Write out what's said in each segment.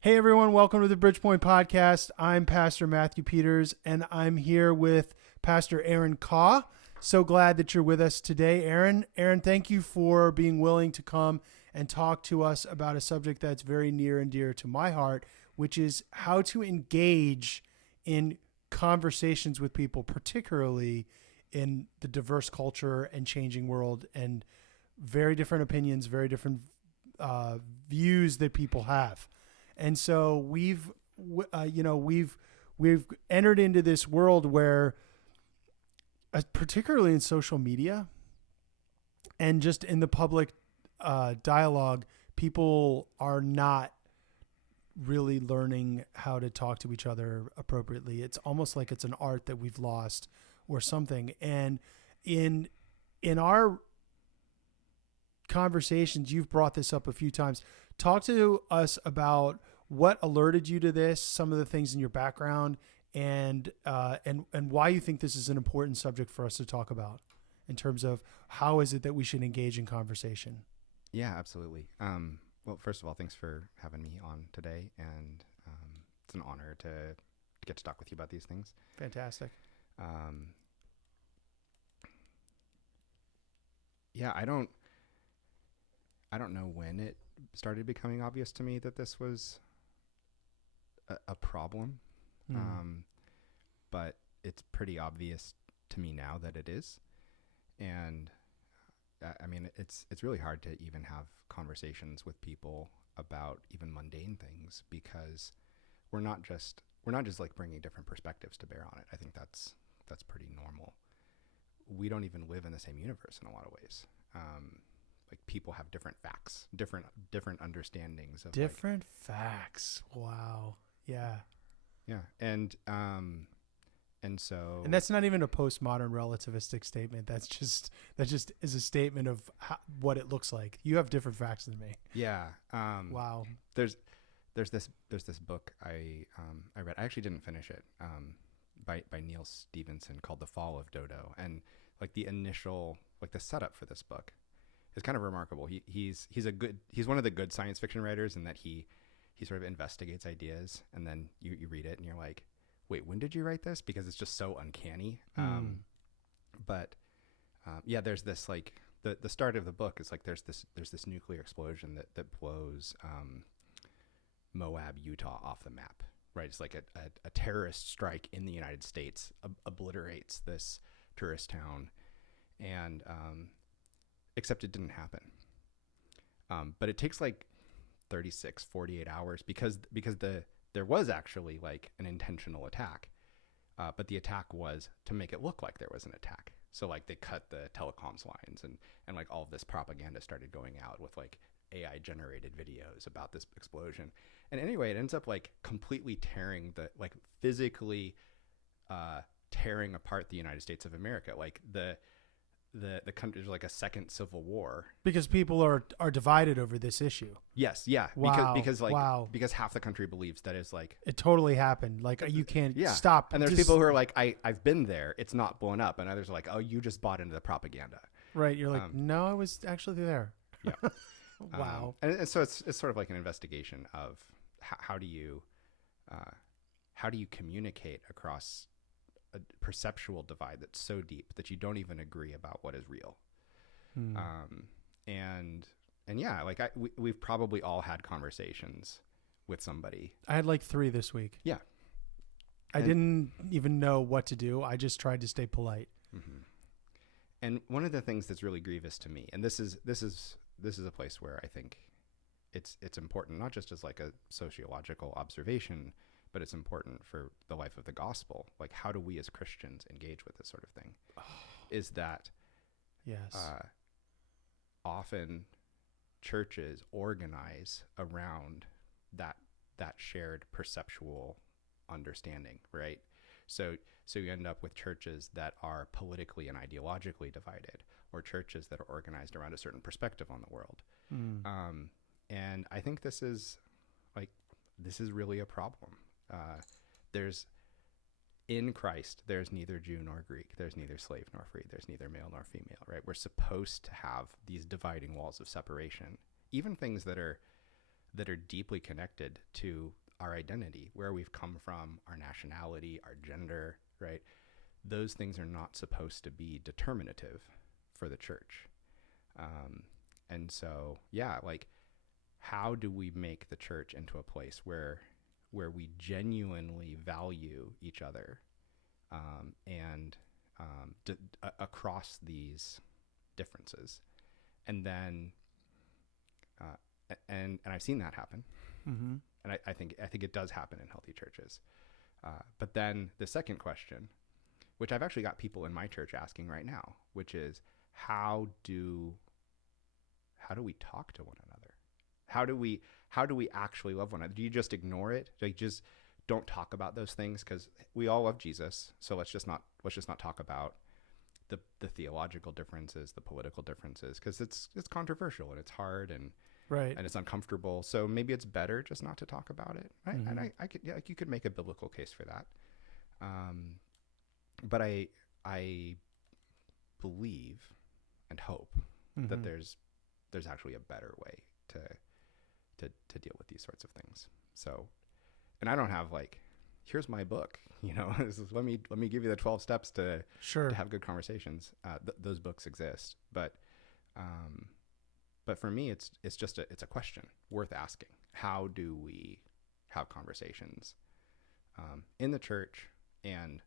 Hey everyone, welcome to the Bridgepoint Podcast. I'm Pastor Matthew Peters and I'm here with Pastor Aaron Kaw. So glad that you're with us today, Aaron. Aaron, thank you for being willing to come and talk to us about a subject that's very near and dear to my heart, which is how to engage in conversations with people, particularly in the diverse culture and changing world and very different opinions, very different views that people have. And so we've entered into this world where, particularly in social media and just in the public dialogue, people are not really learning how to talk to each other appropriately. It's almost like it's an art that we've lost or something. And in our conversations, you've brought this up a few times. Talk to us about what alerted you to this, some of the things in your background, and why you think this is an important subject for us to talk about in terms of how is it that we should engage in conversation. Yeah, absolutely. Well, first of all, thanks for having me on today, and it's an honor to get to talk with you about these things. Fantastic. Yeah, I don't know when it started becoming obvious to me that this was a problem, but it's pretty obvious to me now that it is. And I mean, it's really hard to even have conversations with people about even mundane things because we're not just like bringing different perspectives to bear on it. I think that's pretty normal. We don't even live in the same universe in a lot of ways. Like people have different facts, different understandings of different facts. Wow. Yeah. Yeah. And so, and that's not even a postmodern relativistic statement. That just is a statement of what it looks like. You have different facts than me. Yeah. Wow. There's this book I read. I actually didn't finish it. By Neil Stevenson called The Fall of Dodo. And like the setup for this book is kind of remarkable. He's one of the good science fiction writers in that he sort of investigates ideas and then you read it and you're like, wait, when did you write this? Because it's just so uncanny. Yeah, there's this like the start of the book is like there's this nuclear explosion that blows Moab, Utah off the map. Right, it's like a terrorist strike in the United States obliterates this tourist town, and except it didn't happen. But it takes like 48 hours because there was actually like an intentional attack, but the attack was to make it look like there was an attack. So like they cut the telecoms lines and like all of this propaganda started going out with like AI generated videos about this explosion. And anyway, it ends up like completely physically tearing apart the United States of America. Like the country, there's like a second civil war because people are divided over this issue. Yes, yeah. Wow. Because half the country believes that it's like it totally happened. Like you can't stop. And there's people who are like, I've been there. It's not blown up. And others are like, oh, you just bought into the propaganda. Right. You're like, no, I was actually there. Yeah. Wow. And so it's sort of like an investigation of how do you communicate across a perceptual divide that's so deep that you don't even agree about what is real. And yeah, like we've probably all had conversations with somebody. I had like 3 this week. Yeah. I didn't even know what to do. I just tried to stay polite. Mm-hmm. And one of the things that's really grievous to me, and this is a place where I think it's important, not just as like a sociological observation, but it's important for the life of the gospel. Like, how do we as Christians engage with this sort of thing? Is that yes, often churches organize around that shared perceptual understanding, right? So you end up with churches that are politically and ideologically divided, or churches that are organized around a certain perspective on the world. And I think this is really a problem. In Christ, there's neither Jew nor Greek. There's neither slave nor free. There's neither male nor female, right? We're supposed to have these dividing walls of separation, even things that are that are deeply connected to our identity, where we've come from, our nationality, our gender, right? Those things are not supposed to be determinative for the church. And so, yeah, like, how do we make the church into a place where we genuinely value each other, and across these differences? And then, and I've seen that happen. Mm-hmm. And I think it does happen in healthy churches. But then the second question, which I've actually got people in my church asking right now, which is, how do we talk to one another? How do we actually love one another? Do you just ignore it? Like, just don't talk about those things, because we all love Jesus. So let's just not talk about the theological differences, the political differences, because it's controversial and it's hard and right, and it's uncomfortable. So maybe it's better just not to talk about it. Right? Mm-hmm. And I could, yeah, like, you could make a biblical case for that. But I believe and hope Mm-hmm. that there's actually a better way to deal with these sorts of things. So, and I don't have, like, here's my book, this is, let me give you the 12 steps to have good conversations. Those books exist, but for me, it's just a question worth asking. How do we have conversations in the church and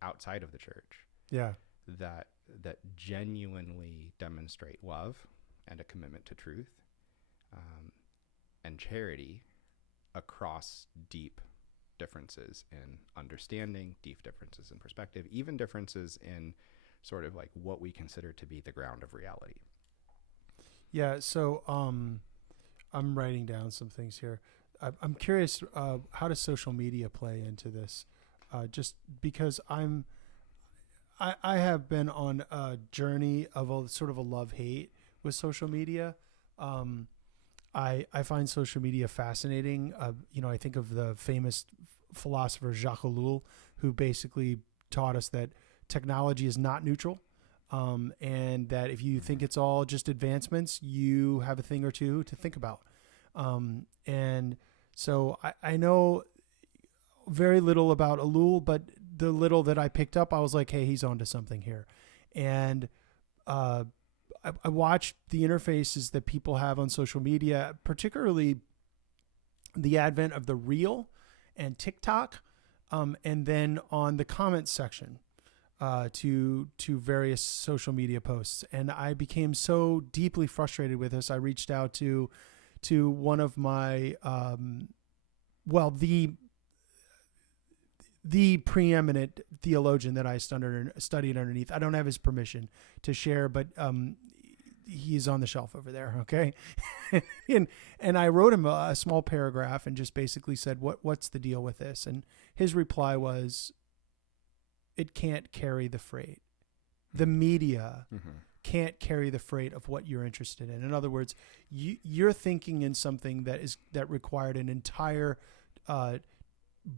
outside of the church? Yeah. That genuinely demonstrate love and a commitment to truth, and charity across deep differences in understanding, deep differences in perspective, even differences in sort of like what we consider to be the ground of reality. Yeah. So I'm writing down some things here. I'm curious, how does social media play into this? Just because I have been on a journey of a sort of a love-hate with social media. I find social media fascinating. I think of the famous philosopher Jacques Ellul, who basically taught us that technology is not neutral, and that if you think it's all just advancements, you have a thing or two to think about. And so I know very little about Ellul, but the little that I picked up, I was like, hey, he's onto something here. And I watched the interfaces that people have on social media, particularly the advent of the Reel and TikTok, and then on the comments section to various social media posts. And I became so deeply frustrated with this. I reached out to one of my, the preeminent theologian that I studied underneath. I don't have his permission to share, but he's on the shelf over there. Okay. and I wrote him a small paragraph and just basically said, what's the deal with this? And his reply was, it can't carry the freight. The media can't carry the freight of what you're interested in. In other words, you're thinking in something that required an entire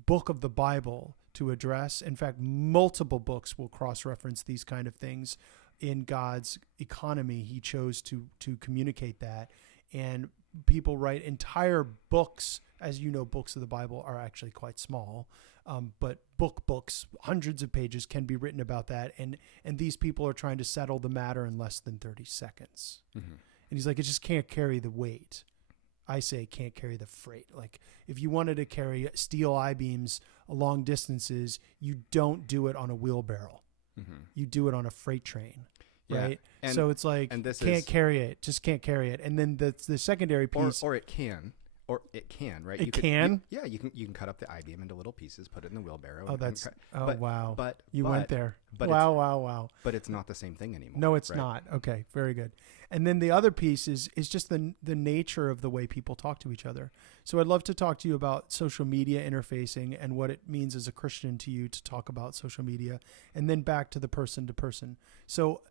book of the Bible to address. In fact, multiple books will cross-reference these kind of things. In God's economy, he chose to communicate that. And people write entire books. As you know, books of the Bible are actually quite small. But books, hundreds of pages can be written about that. And these people are trying to settle the matter in less than 30 seconds. Mm-hmm. And he's like, it just can't carry the weight. I say can't carry the freight. Like, if you wanted to carry steel I-beams long distances, you don't do it on a wheelbarrow. Mm-hmm. You do it on a freight train. Right. And so it's like, and this can't carry it, just can't carry it. And then the secondary piece, or it can, right? You can. You can cut up the I-beam into little pieces, put it in the wheelbarrow. Wow. But you went there. But wow. But it's not the same thing anymore. No, it's not. Okay. Very good. And then the other piece is just the nature of the way people talk to each other. So I'd love to talk to you about social media interfacing and what it means as a Christian to you to talk about social media, and then back to the person to person. So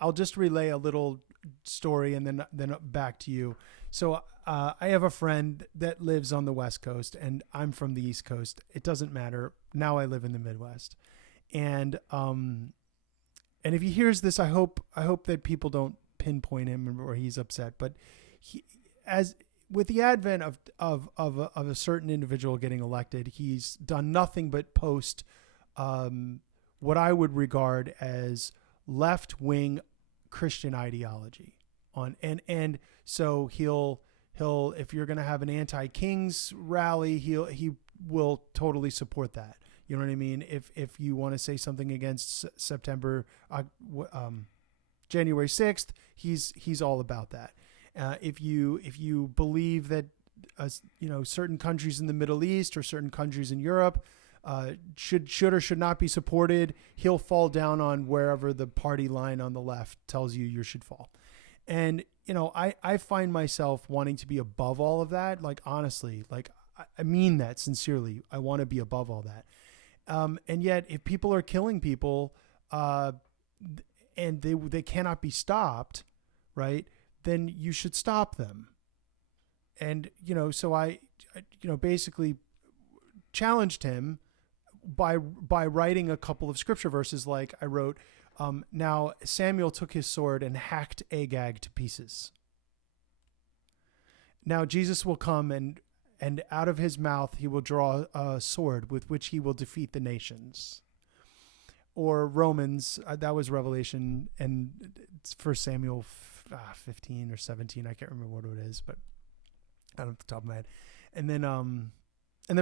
I'll just relay a little story and then back to you. So I have a friend that lives on the West Coast and I'm from the East Coast. It doesn't matter. Now I live in the Midwest. And if he hears this, I hope that people don't pinpoint him or he's upset. But with the advent of a certain individual getting elected, he's done nothing but post what I would regard as left-wing Christian ideology on, and so he'll if you're going to have an anti-Kings rally, he will totally support that. You know what I mean? If you want to say something against January 6th, he's all about that. If you believe that certain countries in the Middle East or certain countries in Europe should or should not be supported, he'll fall down on wherever the party line on the left tells you should fall. And I find myself wanting to be above all of that. Like, honestly, like I mean that sincerely. I want to be above all that. And yet, if people are killing people and they cannot be stopped, right, then you should stop them. And, so I basically challenged him by writing a couple of scripture verses. Like I wrote, now Samuel took his sword and hacked Agag to pieces. Now Jesus will come and out of his mouth he will draw a sword with which he will defeat the nations. Or Romans, that was Revelation, and it's 1 Samuel 15 or 17. I can't remember what it is, but I don't know off the top of my head. And then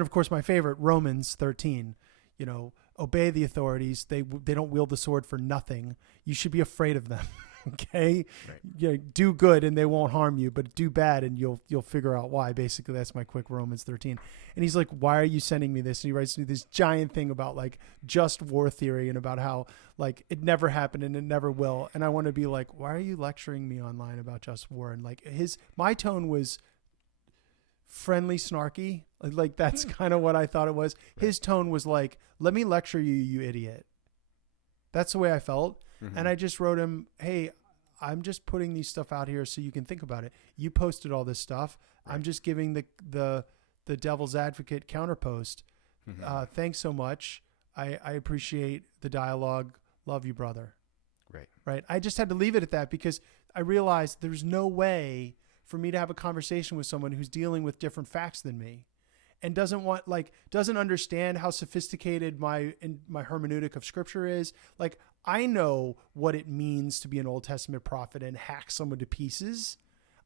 of course my favorite, Romans 13. Obey the authorities. They don't wield the sword for nothing. You should be afraid of them. Okay. Right. Do good and they won't harm you, but do bad and you'll figure out why. Basically, that's my quick Romans 13. And he's like, why are you sending me this? And he writes me this giant thing about like just war theory and about how like it never happened and it never will. And I want to be like, why are you lecturing me online about just war? And like my tone was friendly, snarky. Like that's kind of what I thought it was. His tone was like, let me lecture you, you idiot. That's the way I felt. Mm-hmm. And I just wrote him, hey, I'm just putting these stuff out here so you can think about it. You posted all this stuff. Right. I'm just giving the devil's advocate counterpost. Mm-hmm. Thanks so much. I appreciate the dialogue. Love you, brother. Right. I just had to leave it at that because I realized there's no way for me to have a conversation with someone who's dealing with different facts than me and doesn't understand how sophisticated my hermeneutic of scripture is. Like, I know what it means to be an Old Testament prophet and hack someone to pieces.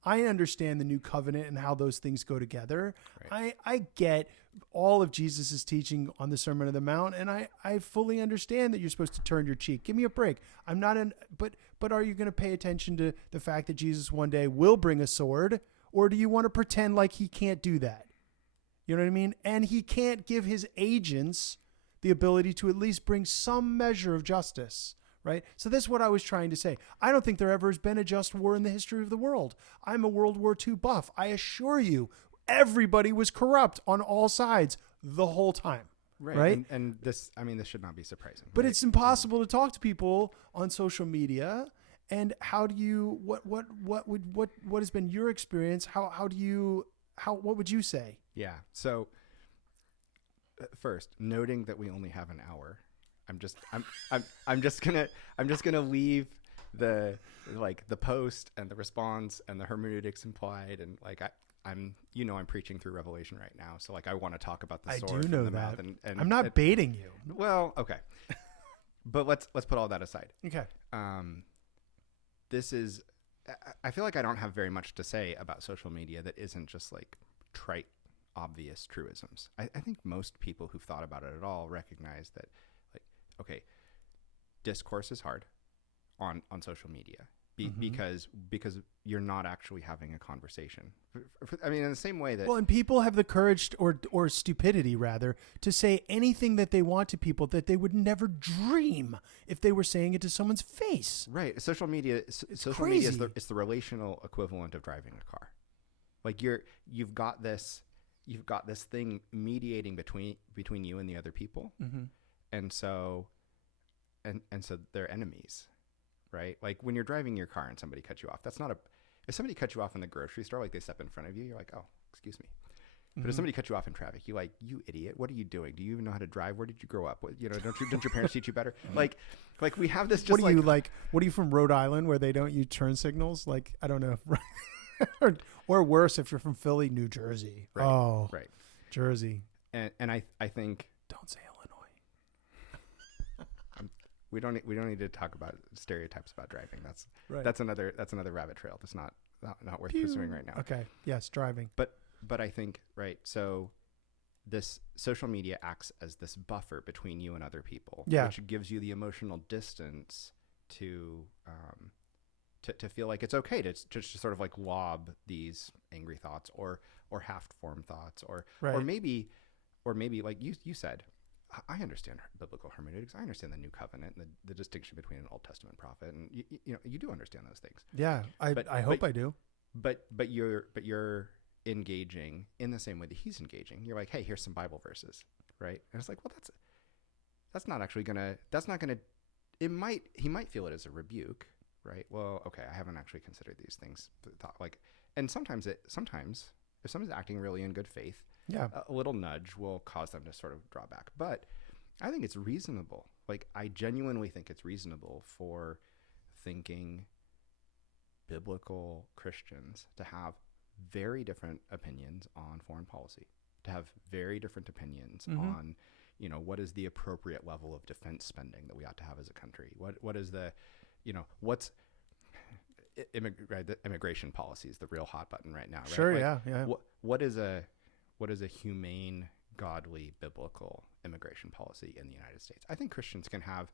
I understand the new covenant and how those things go together. Right. I get all of Jesus's teaching on the Sermon on the Mount, and I fully understand that you're supposed to turn your cheek. Give me a break. I'm not but are you going to pay attention to the fact that Jesus one day will bring a sword, or do you want to pretend like he can't do that? You know what I mean? And he can't give his agents the ability to at least bring some measure of justice, right? So that's what I was trying to say. I don't think there ever has been a just war in the history of the world. I'm a World War II buff. I assure you, everybody was corrupt on all sides the whole time. Right. And this should not be surprising. But it's impossible to talk to people on social media. And how do you, what has been your experience? What would you say? Yeah. So first, noting that we only have an hour, I'm just gonna leave the post and the response and the hermeneutics implied, and like I'm preaching through Revelation right now, so like I want to talk about the sword. I do know and the that. mouth and I'm not baiting you. Well, okay, but let's put all that aside. Okay. I feel like I don't have very much to say about social media that isn't just like trite, obvious truisms. I think most people who've thought about it at all recognize that, like, okay, discourse is hard on social media because you're not actually having a conversation. I mean, in the same way that... Well, and people have the courage or stupidity, rather, to say anything that they want to people that they would never dream if they were saying it to someone's face. Right. Social media is the relational equivalent of driving a car. Like you've got this thing mediating between you and the other people. Mm-hmm. And so they're enemies, right? Like when you're driving your car and somebody cuts you off, if somebody cuts you off in the grocery store, like they step in front of you, you're like, oh, excuse me. But if somebody cuts you off in traffic, you're like, you idiot, what are you doing? Do you even know how to drive? Where did you grow up? Don't your parents teach you better? Like we have this just what are you from Rhode Island where they don't use turn signals? Like, I don't know. or worse if you're from Philly, New Jersey. Right, Oh, right. Jersey. And I think Don't say Illinois. we don't need to talk about stereotypes about driving. Right. That's another rabbit trail. That's not worth pursuing right now. Okay. Yes, driving. But I think, right, so this social media acts as this buffer between you and other people, Yeah. which gives you the emotional distance to feel like it's okay to just sort of like lob these angry thoughts or half-formed thoughts or maybe like you said, I understand biblical hermeneutics. I understand the New Covenant and the distinction between an Old Testament prophet, and you do understand those things. Yeah, I hope I do. But you're engaging in the same way that he's engaging. You're like, hey, here's some Bible verses, right? And it's like, well, that's not gonna. He might feel it as a rebuke, right? Well, okay, I haven't actually considered these things. And sometimes if someone's acting really in good faith, Yeah. a little nudge will cause them to sort of draw back. But I think it's reasonable. Like, I genuinely think it's reasonable for thinking biblical Christians to have very different opinions on foreign policy, to have very different opinions on, what is the appropriate level of defense spending that we ought to have as a country? What is the, what's the immigration policy is the real hot button right now, right? Sure, yeah. What is a humane, godly, biblical immigration policy in the United States? I think Christians can have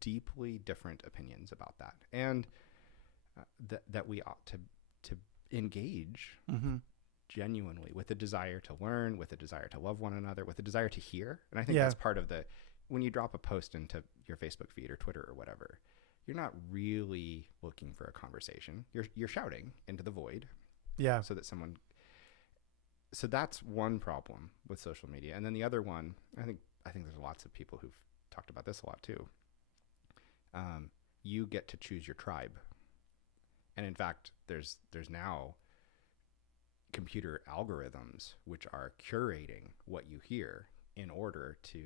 deeply different opinions about that, and that we ought to engage genuinely with a desire to learn, with a desire to love one another, with a desire to hear. And I think that's part of when you drop a post into your Facebook feed or Twitter or whatever, you're not really looking for a conversation. You're shouting into the void. Yeah. So that's one problem with social media. And then the other one, I think there's lots of people who've talked about this a lot too. You get to choose your tribe. And in fact, there's now computer algorithms which are curating what you hear in order to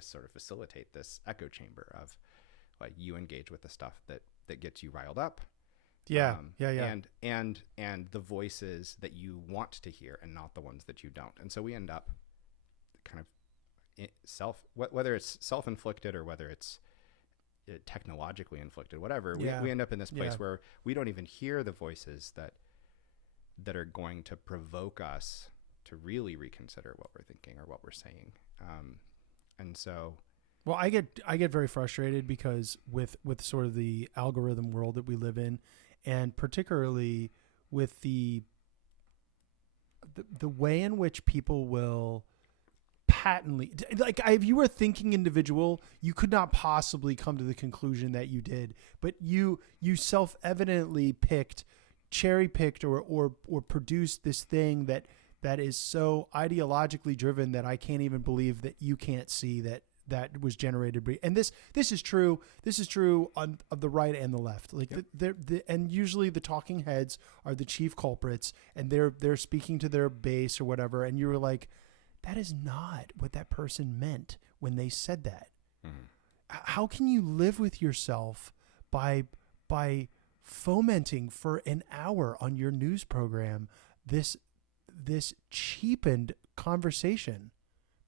sort of facilitate this echo chamber of like you engage with the stuff that gets you riled up. Yeah. And the voices that you want to hear and not the ones that you don't. And so we end up kind of whether it's self-inflicted or whether it's technologically inflicted, whatever, we end up in this place where we don't even hear the voices that are going to provoke us to really reconsider what we're thinking or what we're saying. And so, well, I get very frustrated because with sort of the algorithm world that we live in, and particularly with the way in which people will patently, like, if you were a thinking individual, you could not possibly come to the conclusion that you did, but you self-evidently cherry picked or produced this thing that is so ideologically driven that I can't even believe that you can't see that was generated. And this is true. This is true of the right and the left. Like, yep. And usually the talking heads are the chief culprits, and they're speaking to their base or whatever. And you're like, that is not what that person meant when they said that. Mm-hmm. How can you live with yourself by fomenting for an hour on your news program this cheapened conversation?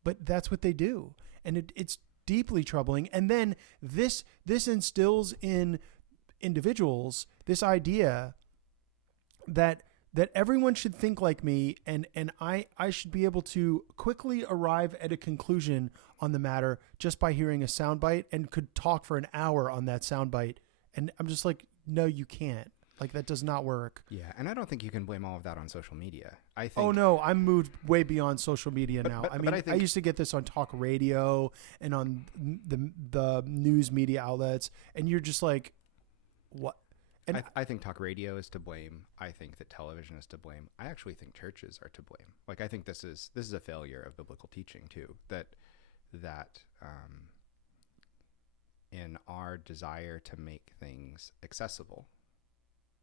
But that's what they do. And it's deeply troubling. And then this instills in individuals this idea that everyone should think like me, and I should be able to quickly arrive at a conclusion on the matter just by hearing a soundbite, and could talk for an hour on that soundbite. And I'm just like, no, you can't. Like, that does not work. Yeah, and I don't think you can blame all of that on social media. I think. Oh no, I'm moved way beyond social media now. But I used to get this on talk radio and on the news media outlets, and you're just like, what? And I think talk radio is to blame. I think that television is to blame. I actually think churches are to blame. Like, I think this is a failure of biblical teaching too. That in our desire to make things accessible,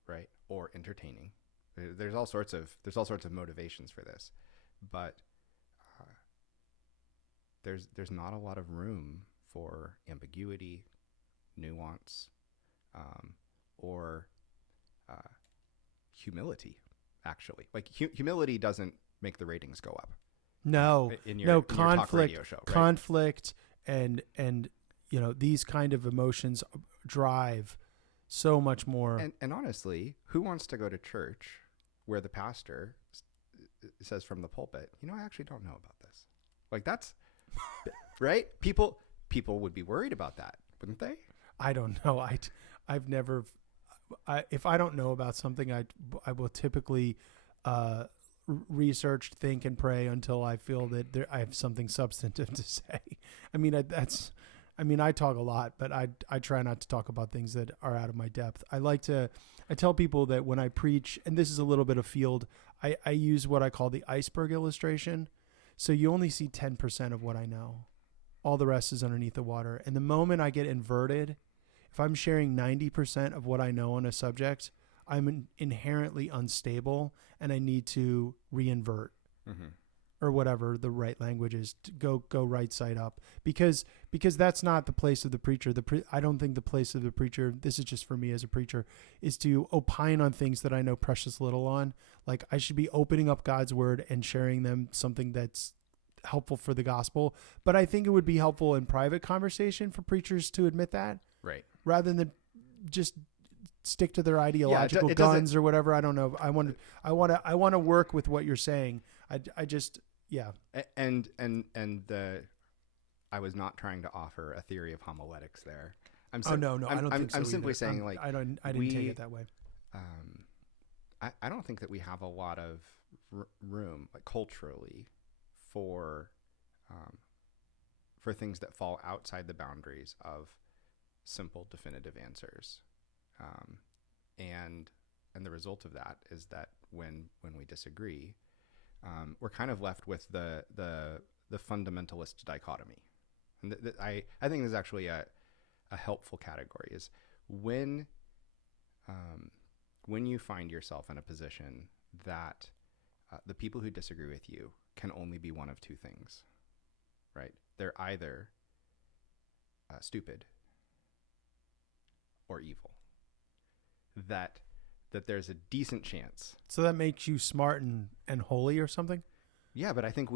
right, or entertaining, there's all sorts of motivations for this, but there's not a lot of room for ambiguity, nuance, or humility, actually. Like humility doesn't make the ratings go up. No, in no your conflict, talk radio show, right? conflict, and these kind of emotions drive so much more. And honestly, who wants to go to church where the pastor says from the pulpit, I actually don't know about this. Like that's right. People would be worried about that, wouldn't they? I don't know. I've never. If I don't know about something, I will typically research, think, and pray until I feel that I have something substantive to say. I mean, I talk a lot, but I try not to talk about things that are out of my depth. I tell people that when I preach, and this is a little bit of field, I use what I call the iceberg illustration. So you only see 10% of what I know. All the rest is underneath the water. And the moment I get inverted, if I'm sharing 90% of what I know on a subject, I'm inherently unstable and I need to reinvert or whatever the right language is to go right side up because that's not the place of the preacher. I don't think the place of the preacher, this is just for me as a preacher, is to opine on things that I know precious little on. Like I should be opening up God's word and sharing them something that's helpful for the gospel. But I think it would be helpful in private conversation for preachers to admit that. Right. Rather than just stick to their ideological it guns or whatever. I don't know. I want to work with what you're saying. I just, yeah. And I was not trying to offer a theory of homiletics there. I don't think so. I'm simply either. saying I didn't take it that way. I don't think that we have a lot of room, like culturally, for things that fall outside the boundaries of simple, definitive answers. And the result of that is that when we disagree, we're kind of left with the fundamentalist dichotomy. And I think this is actually a helpful category is when you find yourself in a position that the people who disagree with you can only be one of two things, right? They're either stupid or evil. That there's a decent chance. So that makes you smart and holy or something? Yeah, but I think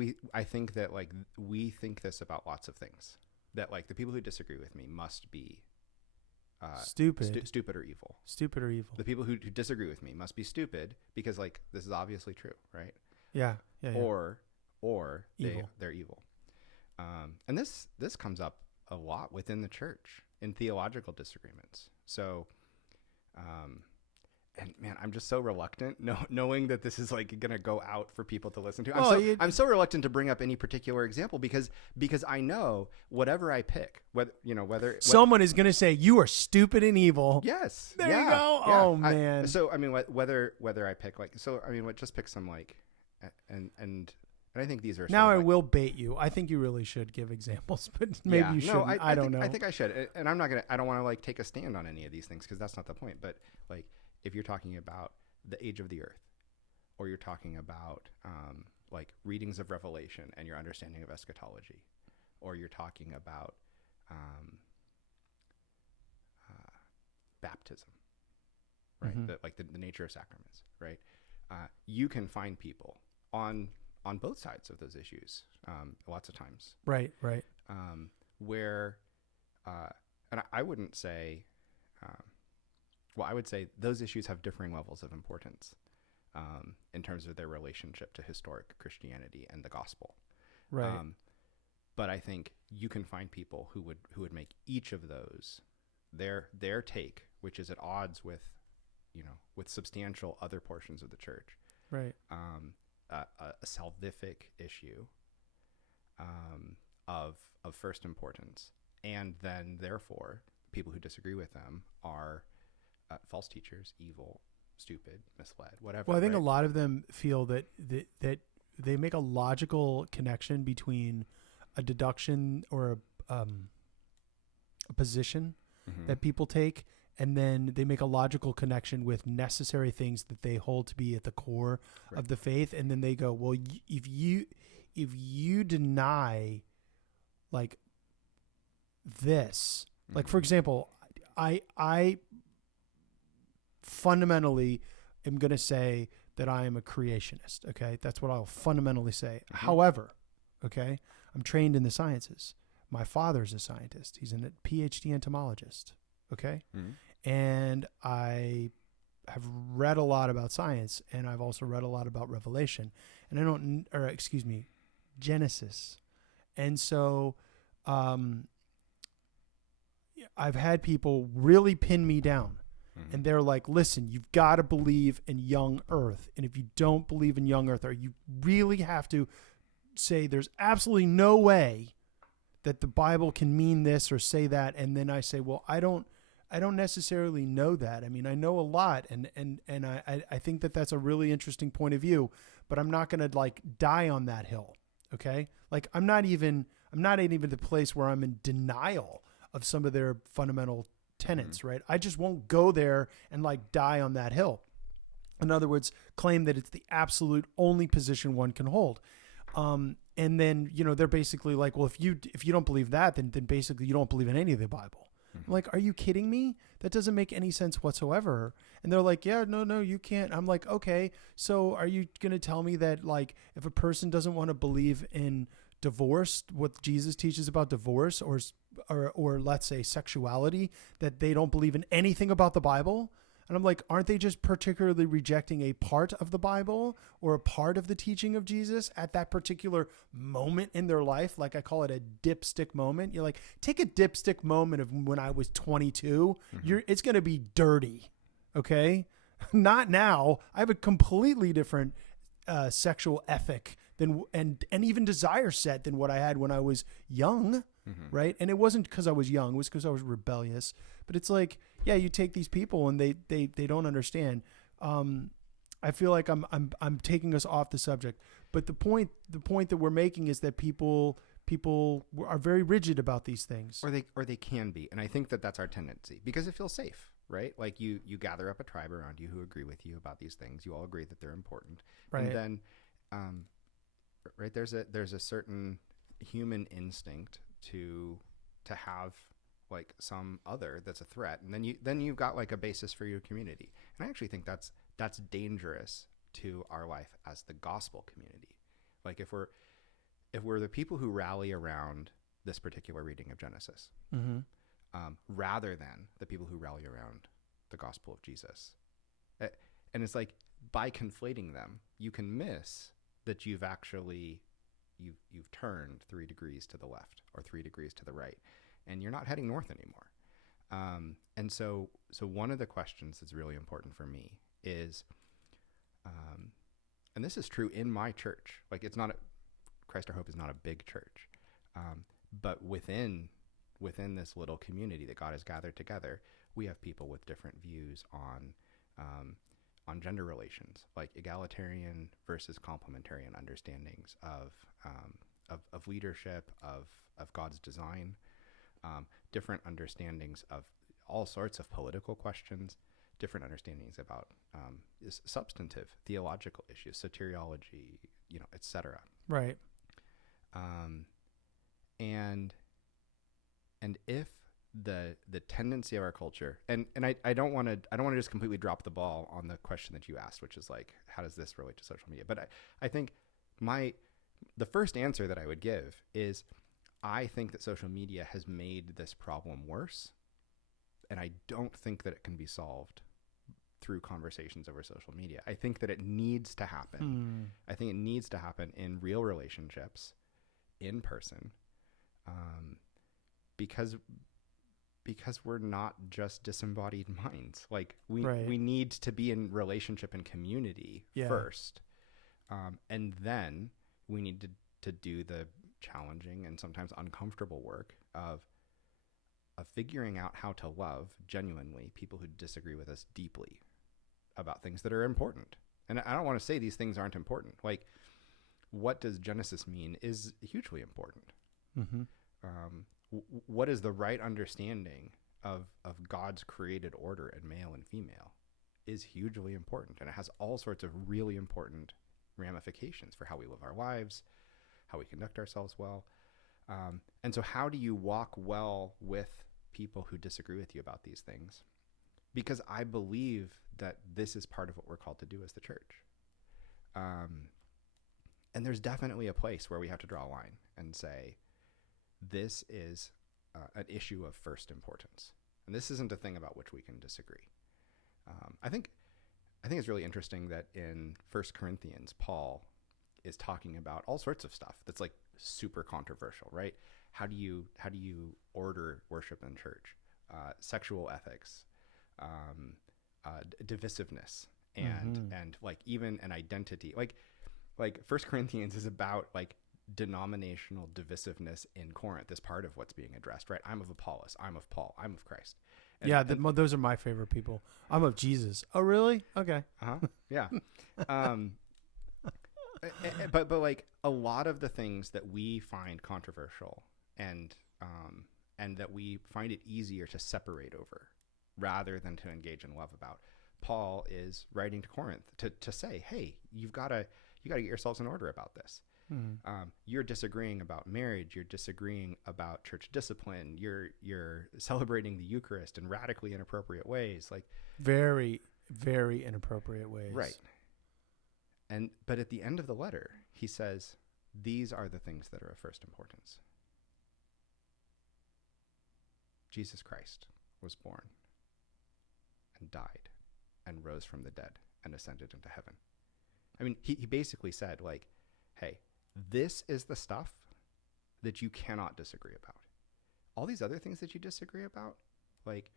that like we think this about lots of things. That like the people who disagree with me must be stupid or evil. Stupid or evil. The people who disagree with me must be stupid because like this is obviously true, right? Yeah. Or evil. They're evil. And this comes up a lot within the church in theological disagreements. So, and man, I'm just so reluctant knowing that this is like going to go out for people to listen to. I'm so reluctant to bring up any particular example because I know whatever I pick, whether someone is going to say you are stupid and evil. Yes. There you go. Yeah. Oh man. Whether I pick just pick some like, and I think these are now I will bait you. I think you really should give examples, but maybe you shouldn't. I don't know. I think I should, and I'm not gonna. I don't want to like take a stand on any of these things because that's not the point. But like, if you're talking about the age of the earth, or you're talking about like readings of Revelation and your understanding of eschatology, or you're talking about baptism, right? Mm-hmm. The nature of sacraments, right? You can find people on both sides of those issues, lots of times. Right. Where, and I wouldn't say, I would say those issues have differing levels of importance in terms of their relationship to historic Christianity and the gospel. Right. But I think you can find people who would make each of those their take, which is at odds with substantial other portions of the church. Right. A salvific issue of first importance, and then therefore people who disagree with them are false teachers, evil, stupid, misled, whatever. Well, I think a lot of them feel that they make a logical connection between a deduction or a position that people take, and then they make a logical connection with necessary things that they hold to be at the core of the faith. And then they go, well, if you deny like this, like for example, I fundamentally am going to say that I am a creationist. Okay. That's what I'll fundamentally say. However, okay, I'm trained in the sciences. My father's a scientist. He's a PhD entomologist. Okay. And I have read a lot about science, and I've also read a lot about Revelation, and Genesis. And so, I've had people really pin me down, and they're like, listen, you've got to believe in young earth. And if you don't believe in young earth, or you really have to say there's absolutely no way that the Bible can mean this or say that. And then I say, well, I don't necessarily know that. I mean, I know a lot, and I think that that's a really interesting point of view, but I'm not going to like die on that hill. Okay. Like I'm not even at the place where I'm in denial of some of their fundamental tenets, right? I just won't go there and like die on that hill. In other words, claim that it's the absolute only position one can hold. And then, they're basically like, well, if you don't believe that, then basically you don't believe in any of the Bible. I'm like, are you kidding me? That doesn't make any sense whatsoever. And they're like, yeah, no, you can't. I'm like, okay, so are you going to tell me that like if a person doesn't want to believe in divorce, what Jesus teaches about divorce, or let's say sexuality, that they don't believe in anything about the Bible? And I'm like, aren't they just particularly rejecting a part of the Bible or a part of the teaching of Jesus at that particular moment in their life? Like I call it a dipstick moment. You're like, take a dipstick moment of when I was 22. It's going to be dirty. Okay. Not now. I have a completely different sexual ethic and even desire set than what I had when I was young. Right. And it wasn't because I was young. It was because I was rebellious. But it's like, yeah, you take these people and they don't understand. I feel like I'm taking us off the subject. But the point that we're making is that people are very rigid about these things. Or they can be. And I think that that's our tendency because it feels safe, right? Like you gather up a tribe around you who agree with you about these things. You all agree that they're important. Right. And then, right, there's a certain human instinct to have like some other that's a threat, and then you've got like a basis for your community. And I actually think that's dangerous to our life as the gospel community. Like if we're the people who rally around this particular reading of Genesis, rather than the people who rally around the gospel of Jesus, and it's like by conflating them, you can miss that you've turned 3 degrees to the left or 3 degrees to the right, and you're not heading north anymore. And so one of the questions that's really important for me is, and this is true in my church, like it's not Christ Our Hope is not a big church, but within this little community that God has gathered together, we have people with different views on gender relations, like egalitarian versus complementarian understandings of leadership, of God's design, different understandings of all sorts of political questions, different understandings about substantive theological issues, soteriology, etc. Right. And if the tendency of our culture, and I don't want to just completely drop the ball on the question that you asked, which is like, how does this relate to social media? But I think the first answer that I would give is, I think that social media has made this problem worse, and I don't think that it can be solved through conversations over social media. I think that it needs to happen. I think it needs to happen in real relationships, in person, because we're not just disembodied minds. Like we need to be in relationship and community first, and then we need to do the challenging and sometimes uncomfortable work of figuring out how to love genuinely people who disagree with us deeply about things that are important. And I don't want to say these things aren't important. Like, what does Genesis mean is hugely important. What is the right understanding of God's created order in male and female is hugely important. And it has all sorts of really important ramifications for how we live our lives, how we conduct ourselves well. And so how do you walk well with people who disagree with you about these things? because I believe that this is part of what we're called to do as the church. And there's definitely a place where we have to draw a line and say, this is an issue of first importance. And this isn't a thing about which we can disagree. I think it's really interesting that in 1 Corinthians, Paul is talking about all sorts of stuff that's like super controversial, right? How do you order worship in church? Sexual ethics, divisiveness, and like even an identity. Like 1 Corinthians is about like denominational divisiveness in Corinth is part of what's being addressed, right? I'm of Apollos, I'm of Paul, I'm of Christ. Those are my favorite people. I'm of Jesus. Oh, really? Okay. Yeah. But like a lot of the things that we find controversial and that we find it easier to separate over rather than to engage in love about, Paul is writing to Corinth to say, hey, you got to get yourselves in order about this. You're disagreeing about marriage. You're disagreeing about church discipline. You're celebrating the Eucharist in radically inappropriate ways, like very, very inappropriate ways. Right. But at the end of the letter, he says, these are the things that are of first importance. Jesus Christ was born and died and rose from the dead and ascended into heaven. I mean, he basically said, like, hey, this is the stuff that you cannot disagree about. All these other things that you disagree about, like,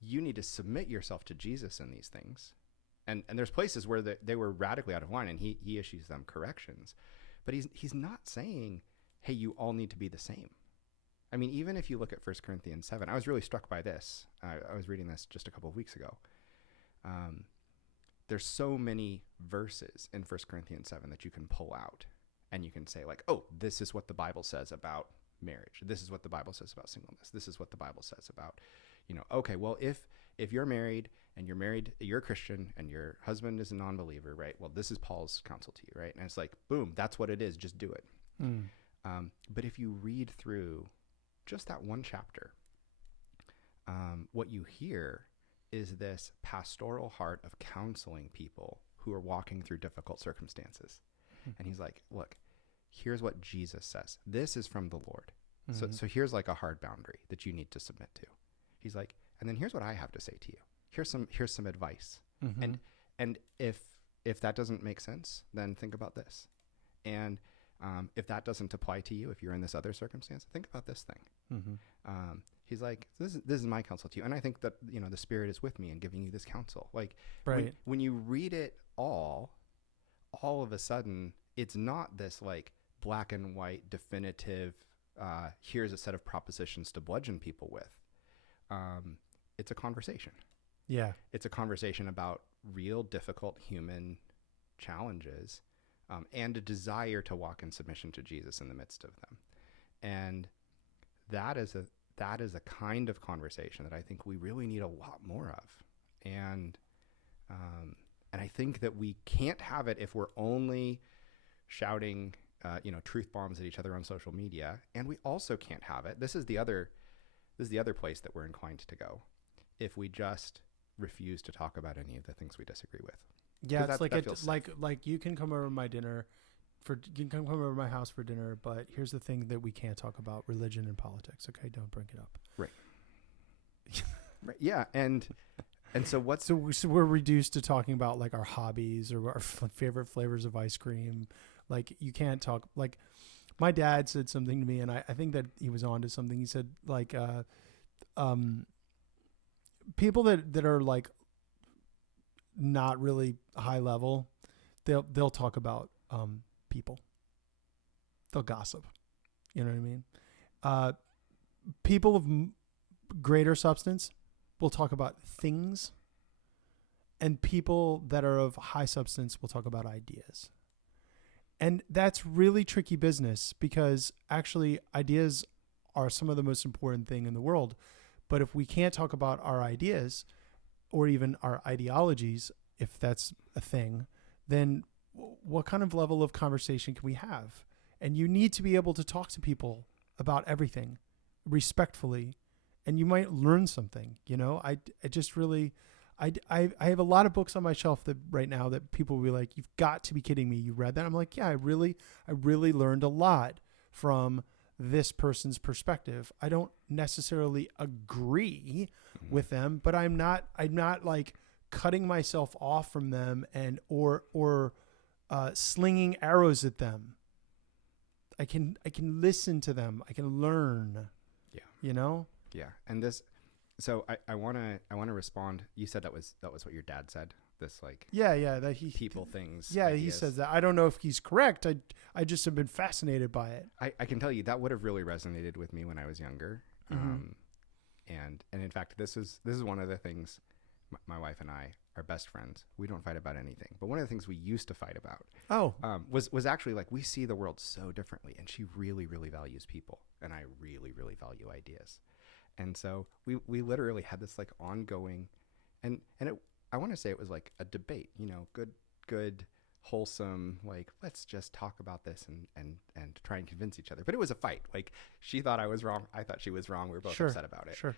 you need to submit yourself to Jesus in these things. And there's places where they were radically out of line, and he issues them corrections. But he's not saying, hey, you all need to be the same. I mean, even if you look at 1 Corinthians 7, I was really struck by this. I was reading this just a couple of weeks ago. There's so many verses in 1 Corinthians 7 that you can pull out, and you can say, like, oh, this is what the Bible says about marriage. This is what the Bible says about singleness. This is what the Bible says about, okay, well, if you're married and you're a Christian and your husband is a non-believer, right? Well, this is Paul's counsel to you, right? And it's like, boom, that's what it is. Just do it. But if you read through just that one chapter, what you hear is this pastoral heart of counseling people who are walking through difficult circumstances. And he's like, look, here's what Jesus says. This is from the Lord. So here's like a hard boundary that you need to submit to. He's like, and then here's what I have to say to you. Here's some advice. And if that doesn't make sense, then think about this. And if that doesn't apply to you, if you're in this other circumstance, think about this thing. He's like, this is my counsel to you. And I think that, the Spirit is with me in giving you this counsel. Like, right. when you read it all of a sudden, it's not this like black and white definitive, here's a set of propositions to bludgeon people with. It's a conversation. Yeah. It's a conversation about real difficult human challenges, and a desire to walk in submission to Jesus in the midst of them. And that is a kind of conversation that I think we really need a lot more of. And I think that we can't have it if we're only shouting, truth bombs at each other on social media. And we also can't have it. This is the other place that we're inclined to go if we just refuse to talk about any of the things we disagree with. Yeah, it's like you can come over to my dinner you can come over to my house for dinner, but here's the thing that we can't talk about: religion and politics. Okay, don't bring it up. Right. Right. Yeah, and so what's so we're reduced to talking about like our hobbies or our favorite flavors of ice cream. Like, you can't talk. Like, my dad said something to me, and I think that he was onto something. He said, like, people that are like not really high level, they'll talk about people. They'll gossip. You know what I mean? People of greater substance will talk about things, and people that are of high substance will talk about ideas. And that's really tricky business, because actually ideas are some of the most important thing in the world. But if we can't talk about our ideas or even our ideologies, if that's a thing, then what kind of level of conversation can we have? And you need to be able to talk to people about everything respectfully and you might learn something. I just really, I have a lot of books on my shelf that right now that people will be like, you've got to be kidding me. You read that? I'm like, yeah, I really learned a lot from this person's perspective. I don't necessarily agree with them, but I'm not like cutting myself off from them or slinging arrows at them. I can listen to them. I can learn. Yeah. Yeah. And this, so I want to respond. You said that was what your dad said. This like, that people things. Yeah. ideas. He says that. I don't know if he's correct. I just have been fascinated by it. I can tell you that would have really resonated with me when I was younger. And in fact, this is one of the things my wife and I are best friends. We don't fight about anything, but one of the things we used to fight about was actually like, we see the world so differently, and she really, really values people, and I really, really value ideas. And so we literally had this like ongoing, and I want to say it was like a debate, good, wholesome, like, let's just talk about this and try and convince each other. But it was a fight. Like, she thought I was wrong. I thought she was wrong. We were both upset about it. Sure.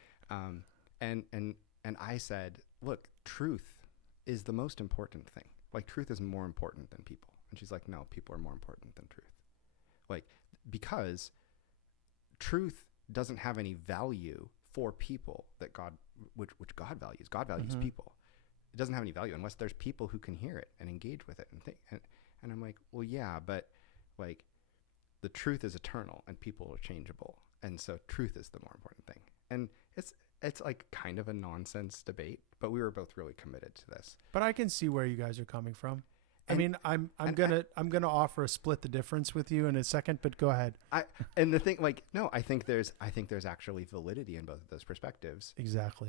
And I said, look, truth is the most important thing. Like, truth is more important than people. And she's like, no, people are more important than truth. Like, because truth doesn't have any value for people that which God values. God values people. It doesn't have any value unless there's people who can hear it and engage with it and think. And I'm like, well, yeah, but like, the truth is eternal and people are changeable. And so truth is the more important thing. And it's like kind of a nonsense debate, but we were both really committed to this. But I can see where you guys are coming from. I mean, I'm gonna offer a split the difference with you in a second, but go ahead. And the thing, like, no, I think there's actually validity in both of those perspectives. Exactly.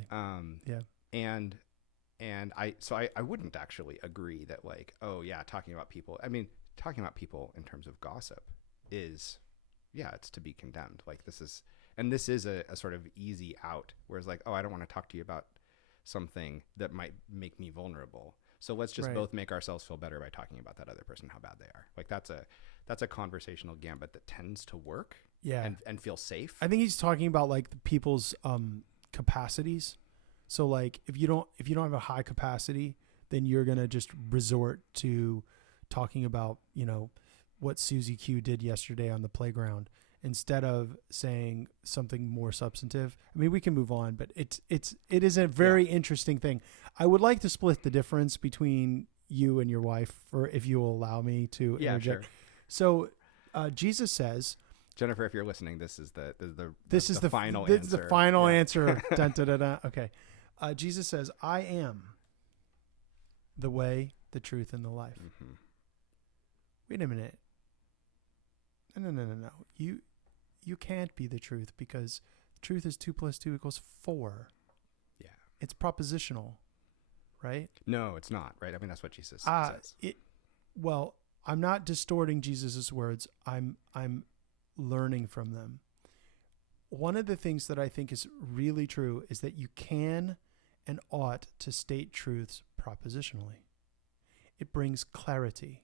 Yeah. And I wouldn't actually agree that, like, oh yeah, talking about people in terms of gossip is, yeah, it's to be condemned. Like, this is a sort of easy out, whereas like, oh, I don't want to talk to you about something that might make me vulnerable. So let's just both make ourselves feel better by talking about that other person, how bad they are. Like, that's a conversational gambit that tends to work. Yeah. And feel safe. I think he's talking about like the people's capacities. So like, if you don't have a high capacity, then you're going to just resort to talking about, what Susie Q did yesterday on the playground instead of saying something more substantive. I mean, we can move on, but it is a very interesting thing. I would like to split the difference between you and your wife, or if you will allow me to interject. Sure. So Jesus says, Jennifer, if you're listening, this is the final answer. This is the final answer. Dun, dun, dun, dun. Okay. Jesus says, I am the way, the truth, and the life. Mm-hmm. Wait a minute. No. You can't be the truth, because truth is 2 + 2 = 4. Yeah. It's propositional, right? No, it's not, right? I mean, that's what Jesus says. Well, I'm not distorting Jesus's words. I'm learning from them. One of the things that I think is really true is that you can and ought to state truths propositionally. It brings clarity.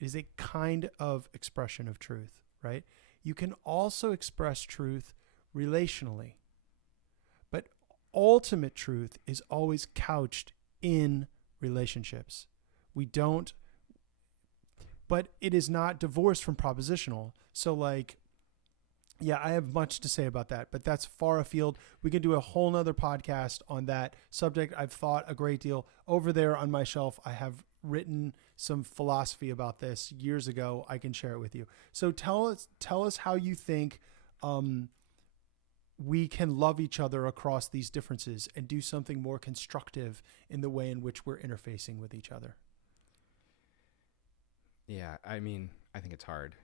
It is a kind of expression of truth, right? You can also express truth relationally, but ultimate truth is always couched in relationships. But it is not divorced from propositional. So like, yeah, I have much to say about that, but that's far afield. We can do a whole nother podcast on that subject. I've thought a great deal. Over there on my shelf, I have written some philosophy about this years ago. I can share it with you. So tell us how you think we can love each other across these differences and do something more constructive in the way in which we're interfacing with each other. Yeah, I mean, I think it's hard.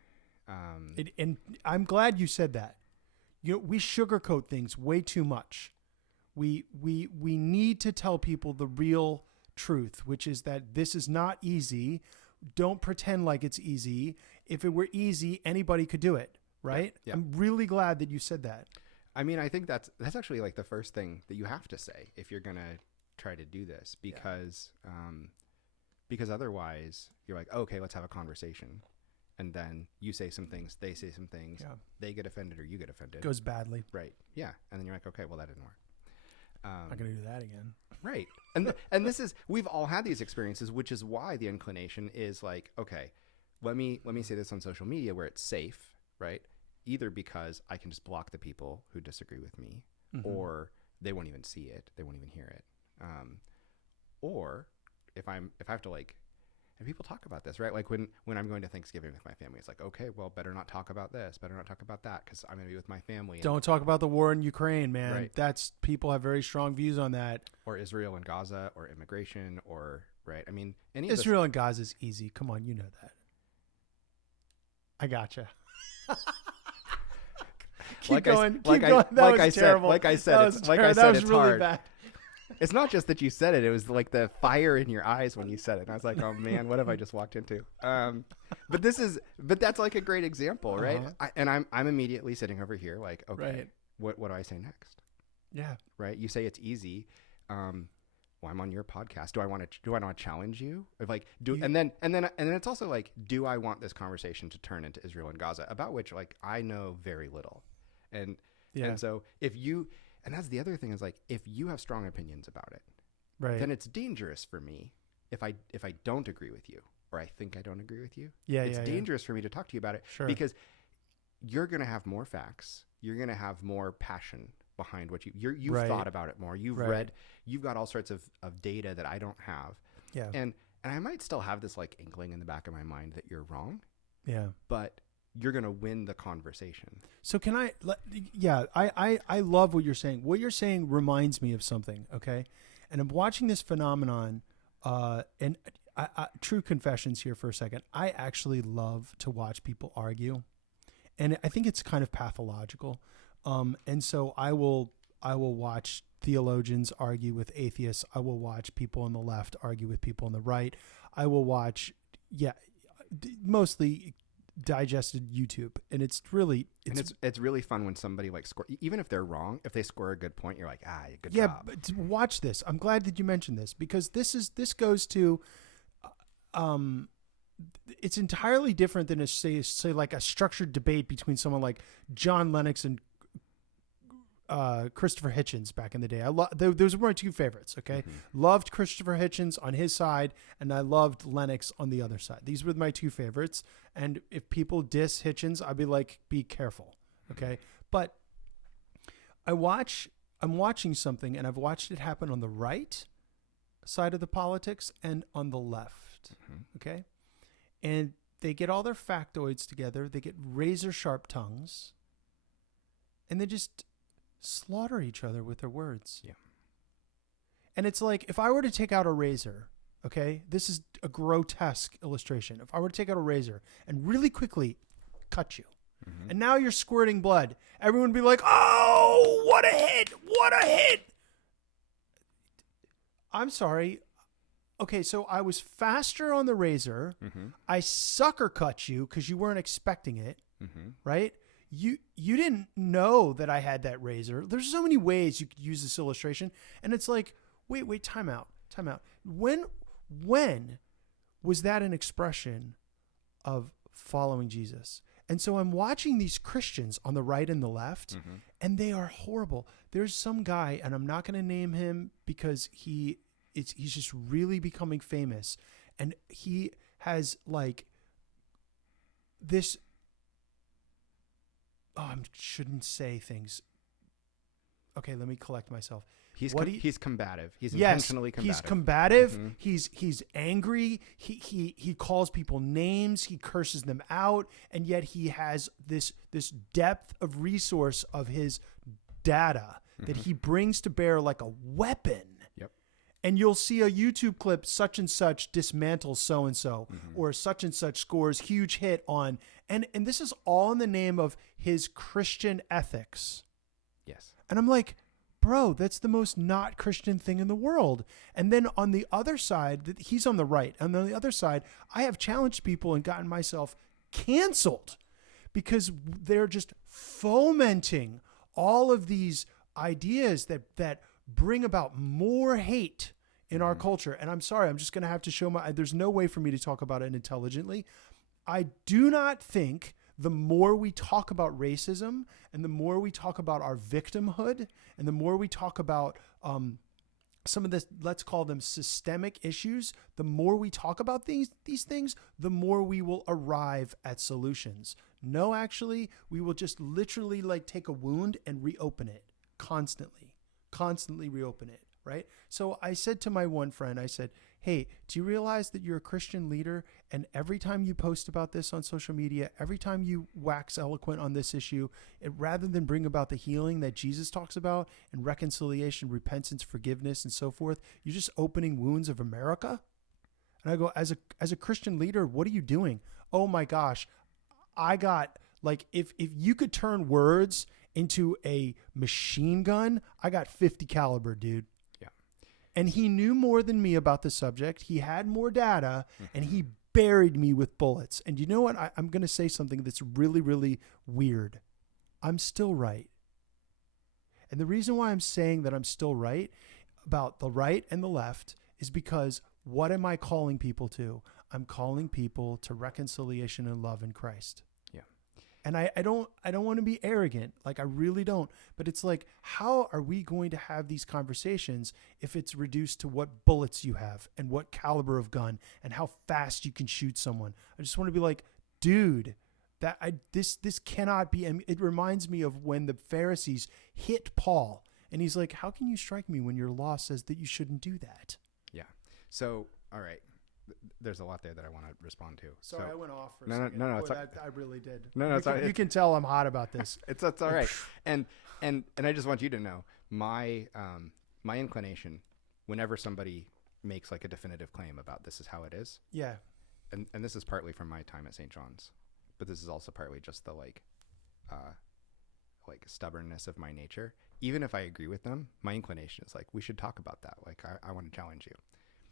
And I'm glad you said that. We sugarcoat things way too much. We need to tell people the real truth, which is that this is not easy. Don't pretend like it's easy. If it were easy, anybody could do it, right? Yeah. I'm really glad that you said that. I mean, I think that's actually like the first thing that you have to say if you're going to try to do this, because otherwise you're like, okay, let's have a conversation. and then you say some things, they say some things, they get offended or you get offended. Goes badly. Right. Yeah. And then you're like, okay, well, that didn't work. Not going to do that again. Right. And this is, we've all had these experiences, which is why the inclination is like, okay, let me say this on social media where it's safe, right? Either because I can just block the people who disagree with me, or they won't even see it. They won't even hear it. Or if I have to like, and people talk about this, right? Like when I'm going to Thanksgiving with my family, it's like, okay, well, better not talk about this, better not talk about that, because I'm going to be with my family. Don't talk about the war in Ukraine, man. Right. That's, people have very strong views on that. Or Israel and Gaza, or immigration, or, right? I mean, Israel and Gaza is easy. Come on, you know that. I gotcha. Keep going. That was terrible. Like I said, it's really hard. Bad. It's not just that you said it. It was like the fire in your eyes when you said it. And I was like, oh man, what have I just walked into? But that's like a great example, right? I'm immediately sitting over here like, okay, what do I say next? Yeah. Right. You say it's easy. Well, I'm on your podcast. Do I want to challenge you? Or like, and then it's also like, do I want this conversation to turn into Israel and Gaza, about which like I know very little. And so and that's the other thing is like, if you have strong opinions about it, right, then it's dangerous for me if I don't agree with you, or I think I don't agree with you. It's dangerous for me to talk to you about it, because you're going to have more facts. You're going to have more passion behind what you've thought about it more. You've read, you've got all sorts of data that I don't have. Yeah. And I might still have this like inkling in the back of my mind that you're wrong. Yeah. But you're going to win the conversation. So can I love what you're saying. What you're saying reminds me of something. Okay. And I'm watching this phenomenon, and true confessions here for a second. I actually love to watch people argue, and I think it's kind of pathological. And so I will watch theologians argue with atheists. I will watch people on the left argue with people on the right. I will watch, mostly digested YouTube, and it's really fun when somebody like even if they're wrong, if they score a good point, you're like, good job. Yeah, but watch this. I'm glad that you mentioned this, because this goes to it's entirely different than say like a structured debate between someone like John Lennox and Christopher Hitchens back in the day. Those were my two favorites. Okay. Loved Christopher Hitchens on his side, and I loved Lennox on the other side. These were my two favorites. And if people diss Hitchens, I'd be like, be careful. Okay. But I'm watching something, and I've watched it happen on the right side of the politics and on the left. Okay. And they get all their factoids together. They get razor sharp tongues, and they just slaughter each other with their words. Yeah. And it's like, if I were to take out a razor, okay, this is a grotesque illustration. If I were to take out a razor and really quickly cut you, and now you're squirting blood, everyone would be like, oh, what a hit. What a hit. I'm sorry. Okay, so I was faster on the razor. I sucker cut you because you weren't expecting it, right? You didn't know that I had that razor. There's so many ways you could use this illustration. And it's like, wait, time out. When was that an expression of following Jesus? And so I'm watching these Christians on the right and the left, and they are horrible. There's some guy, and I'm not going to name him because he's just really becoming famous. And he has like this, I shouldn't say things. Okay, let me collect myself. He's combative. He's intentionally combative. He's combative. He's angry. He calls people names. He curses them out, and yet he has this depth of resource of his data that he brings to bear like a weapon. Yep. And you'll see a YouTube clip, such and such dismantles so and so, or such and such scores huge hit on, and this is all in the name of his Christian ethics. Yes. And I'm like, bro, that's the most not Christian thing in the world. And then on the other side, he's on the right. And on the other side, I have challenged people and gotten myself canceled because they're just fomenting all of these ideas that bring about more hate in our culture. And I'm sorry, I'm just going to have to show there's no way for me to talk about it intelligently. I do not think the more we talk about racism and the more we talk about our victimhood and the more we talk about some of this, let's call them systemic issues, the more we talk about these things, the more we will arrive at solutions. No, actually, we will just literally like take a wound and reopen it constantly reopen it, right? So I said to my one friend, I said, hey, do you realize that you're a Christian leader? And every time you post about this on social media, every time you wax eloquent on this issue, rather than bring about the healing that Jesus talks about and reconciliation, repentance, forgiveness, and so forth, you're just opening wounds of America. And I go, as a Christian leader, what are you doing? Oh my gosh, I got like, if you could turn words into a machine gun, I got 50 caliber, dude. Yeah. And he knew more than me about the subject. He had more data, and he buried me with bullets. And you know what? I'm going to say something that's really, really weird. I'm still right. And the reason why I'm saying that I'm still right about the right and the left is because what am I calling people to? I'm calling people to reconciliation and love in Christ. And I don't want to be arrogant. Like, I really don't. But it's like, how are we going to have these conversations if it's reduced to what bullets you have and what caliber of gun and how fast you can shoot someone? I just want to be like, dude, this cannot be. And it reminds me of when the Pharisees hit Paul. And he's like, how can you strike me when your law says that you shouldn't do that? Yeah. So, all right. There's a lot there that I want to respond to. Sorry, I went off for a no, second. No, I really did. No, you can tell I'm hot about this. It's all right. And I just want you to know my inclination whenever somebody makes like a definitive claim about this is how it is. Yeah. And this is partly from my time at St. John's, but this is also partly just the like stubbornness of my nature. Even if I agree with them, my inclination is like, we should talk about that. Like, I want to challenge you.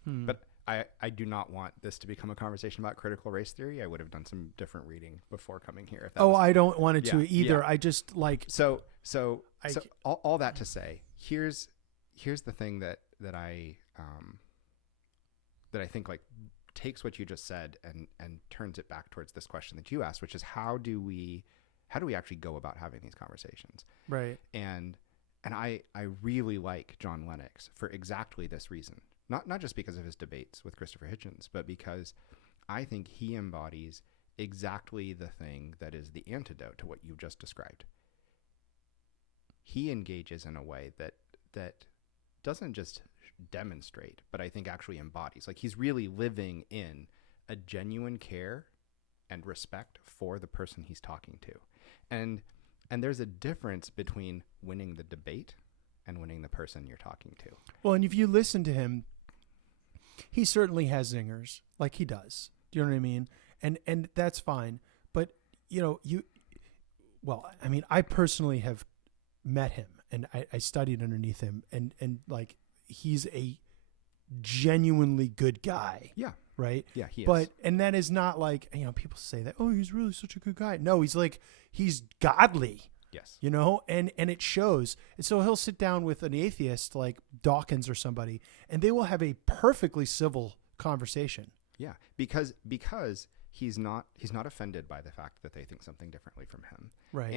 But I do not want this to become a conversation about critical race theory. I would have done some different reading before coming here. I don't want it to either. Yeah. I just like so all that to say, here's the thing that I think like takes what you just said and turns it back towards this question that you asked, which is how do we actually go about having these conversations? Right. And I really like John Lennox for exactly this reason. Not just because of his debates with Christopher Hitchens, but because I think he embodies exactly the thing that is the antidote to what you just described. He engages in a way that doesn't just demonstrate, but I think actually embodies. Like, he's really living in a genuine care and respect for the person he's talking to. And there's a difference between winning the debate and winning the person you're talking to. Well, and if you listen to him, he certainly has zingers, like he does. Do you know what I mean? And that's fine. But, I personally have met him and I studied underneath him and like, he's a genuinely good guy. Yeah. Right? Yeah, he is. And that is not like, people say that, oh, he's really such a good guy. No, he's godly. Yes. And it shows. And so he'll sit down with an atheist like Dawkins or somebody, and they will have a perfectly civil conversation. Yeah, because he's not offended by the fact that they think something differently from him. Right.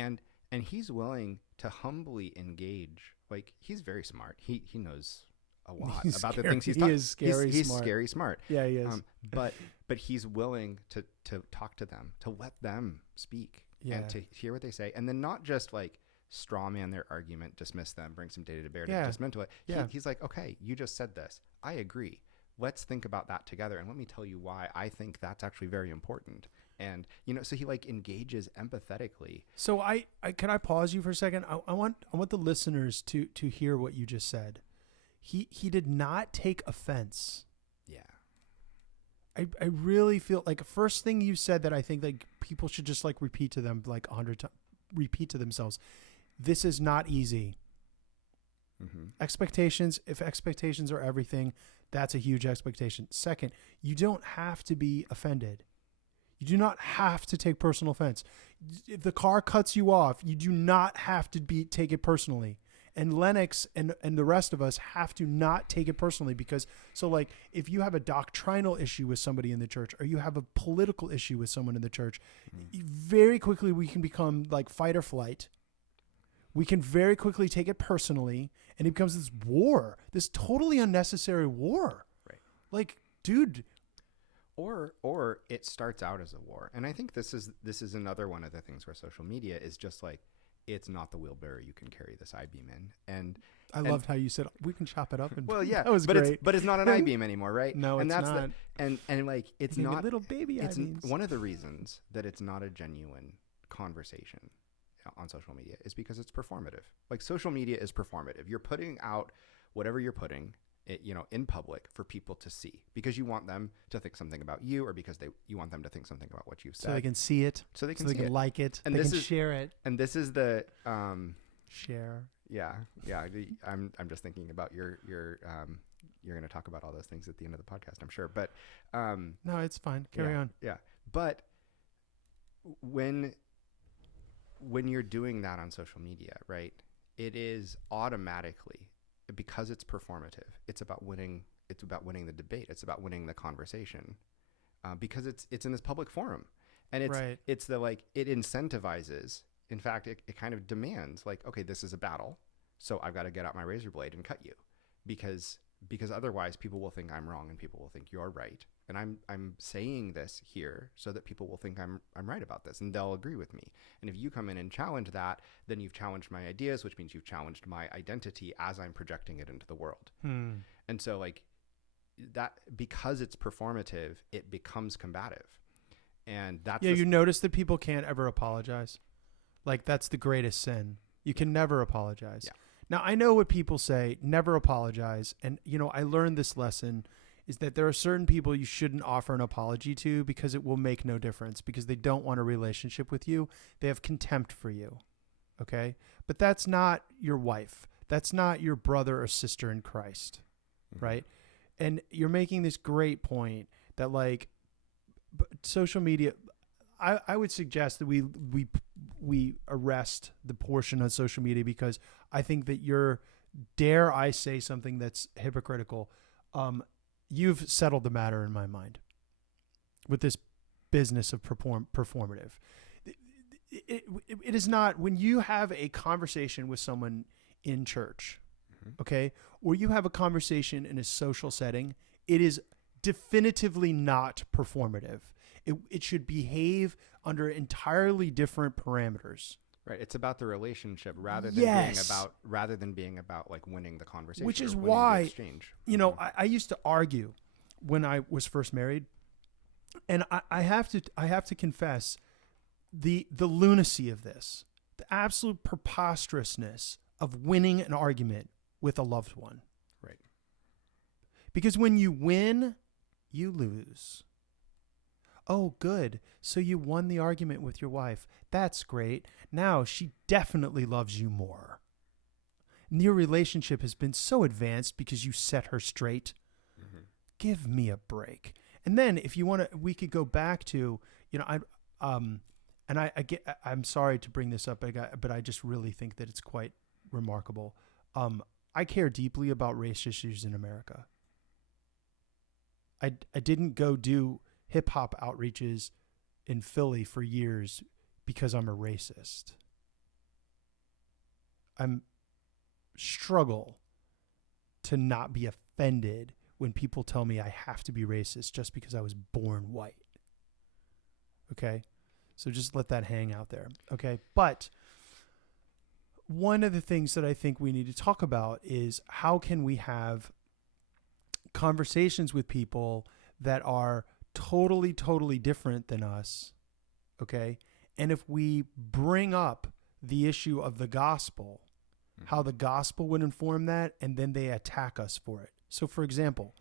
And he's willing to humbly engage. Like, he's very smart. He knows a lot about the things he's talking. He is scary he's smart. Scary smart. Yeah, he is. But he's willing to talk to them, to let them speak. Yeah. And to hear what they say, and then not just like straw man their argument, dismiss them, bring some data to bear to dismantle it. Yeah. He's like, okay, you just said this. I agree. Let's think about that together, and let me tell you why I think that's actually very important. And so he like engages empathetically. So can I pause you for a second? I want the listeners to hear what you just said. He did not take offense. Yeah. I really feel like first thing you said that I think like people should just like repeat to them like 100 times, repeat to themselves. This is not easy. Mm-hmm. If expectations are everything, that's a huge expectation. Second, you don't have to be offended. You do not have to take personal offense. If the car cuts you off, you do not have to take it personally. and Lennox and the rest of us have to not take it personally, because so like if you have a doctrinal issue with somebody in the church, or you have a political issue with someone in the church, very quickly we can become like fight or flight. We can very quickly take it personally, and it becomes this war, this totally unnecessary war. Right. Like, dude. Or it starts out as a war. And I think this is another one of the things where social media is just like, it's not the wheelbarrow you can carry this I-beam in. And I loved how you said we can chop it up. And well, yeah, that was but great. It's not an I-beam anymore, right? No, and it's that's not. And like it's Maybe not little baby it's I-beams. one of the reasons that it's not a genuine conversation on social media is because it's performative. Like social media is performative. You're putting out whatever you're putting, in public for people to see, because you want them to think something about you, or because you want them to think something about what you've said. So they can see it. So they can like it. And they this can is, share it. And this is the share. Yeah. I'm just thinking about you're going to talk about all those things at the end of the podcast, I'm sure. But no, it's fine. Carry on. Yeah. But when you're doing that on social media, right, it is automatically, because it's performative, it's about winning the debate, it's about winning the conversation, because it's in this public forum, and it's the like, it incentivizes, in fact it kind of demands, like, okay, this is a battle, so I've got to get out my razor blade and cut you, because otherwise people will think I'm wrong and people will think you're right, and I'm saying this here so that people will think I'm right about this, and they'll agree with me. And if you come in and challenge that, then you've challenged my ideas, which means you've challenged my identity as I'm projecting it into the world. And so like that, because it's performative, it becomes combative. And that's you notice that people can't ever apologize. Like, that's the greatest sin. You can never apologize. Yeah. Now, I know what people say, never apologize. And, I learned this lesson, is that there are certain people you shouldn't offer an apology to, because it will make no difference, because they don't want a relationship with you. They have contempt for you. Okay? But that's not your wife. That's not your brother or sister in Christ. Mm-hmm. Right? And you're making this great point that, like, social media, I would suggest that we arrest the portion on social media, because I think that dare I say something that's hypocritical, you've settled the matter in my mind with this business of performative. It is not, when you have a conversation with someone in church, okay, or you have a conversation in a social setting, it is definitively not performative. It should behave under entirely different parameters. Right. It's about the relationship rather than being about like winning the conversation. Which is winning why, the exchange. I used to argue when I was first married, and I have to confess the lunacy of this, the absolute preposterousness of winning an argument with a loved one. Right. Because when you win, you lose. Oh, good. So you won the argument with your wife. That's great. Now she definitely loves you more. And your relationship has been so advanced because you set her straight. Mm-hmm. Give me a break. And then if you want to, we could go back to, I'm sorry to bring this up, but I just really think that it's quite remarkable. I care deeply about race issues in America. I didn't go do hip hop outreaches in Philly for years because I'm a racist. I'm struggle to not be offended when people tell me I have to be racist just because I was born white. Okay? So just let that hang out there. Okay? But one of the things that I think we need to talk about is, how can we have conversations with people that are totally, totally different than us, okay? And if we bring up the issue of the gospel, how the gospel would inform that, and then they attack us for it. So, for example,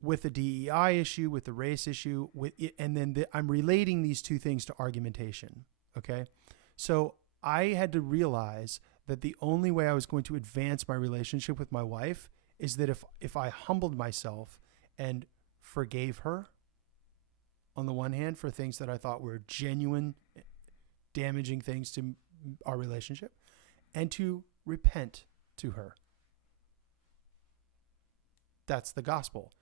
with the DEI issue, with the race issue, I'm relating these two things to argumentation, okay? So I had to realize that the only way I was going to advance my relationship with my wife is that if I humbled myself and forgave her, on the one hand, for things that I thought were genuine, damaging things to our relationship, and to repent to her. That's the gospel.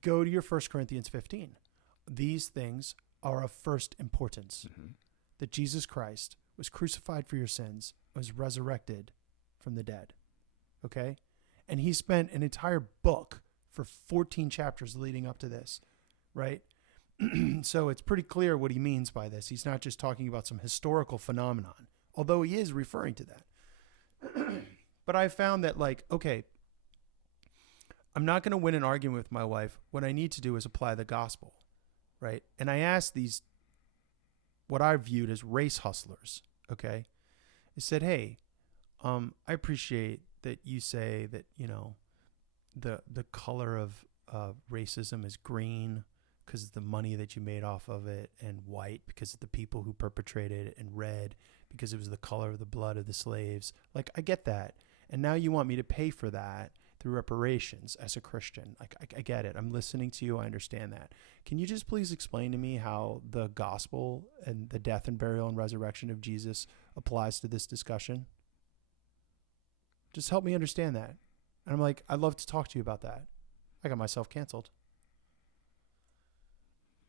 Go to your 1 Corinthians 15. These things are of first importance. Mm-hmm. That Jesus Christ was crucified for your sins, was resurrected from the dead. Okay? And he spent an entire book for 14 chapters leading up to this, right? So it's pretty clear what he means by this. He's not just talking about some historical phenomenon, although he is referring to that. But I found that, like, okay, I'm not going to win an argument with my wife. What I need to do is apply the gospel, right? And I asked these, what I viewed as race hustlers, okay? I said, hey, I appreciate that you say that, you know, the color of racism is green because of the money that you made off of it, and white because of the people who perpetrated it, and red because it was the color of the blood of the slaves. Like, I get that. And now you want me to pay for that through reparations as a Christian. Like, I get it. I'm listening to you. I understand that. Can you just please explain to me how the gospel and the death and burial and resurrection of Jesus applies to this discussion? Just help me understand that. And I'm like, I'd love to talk to you about that. I got myself canceled.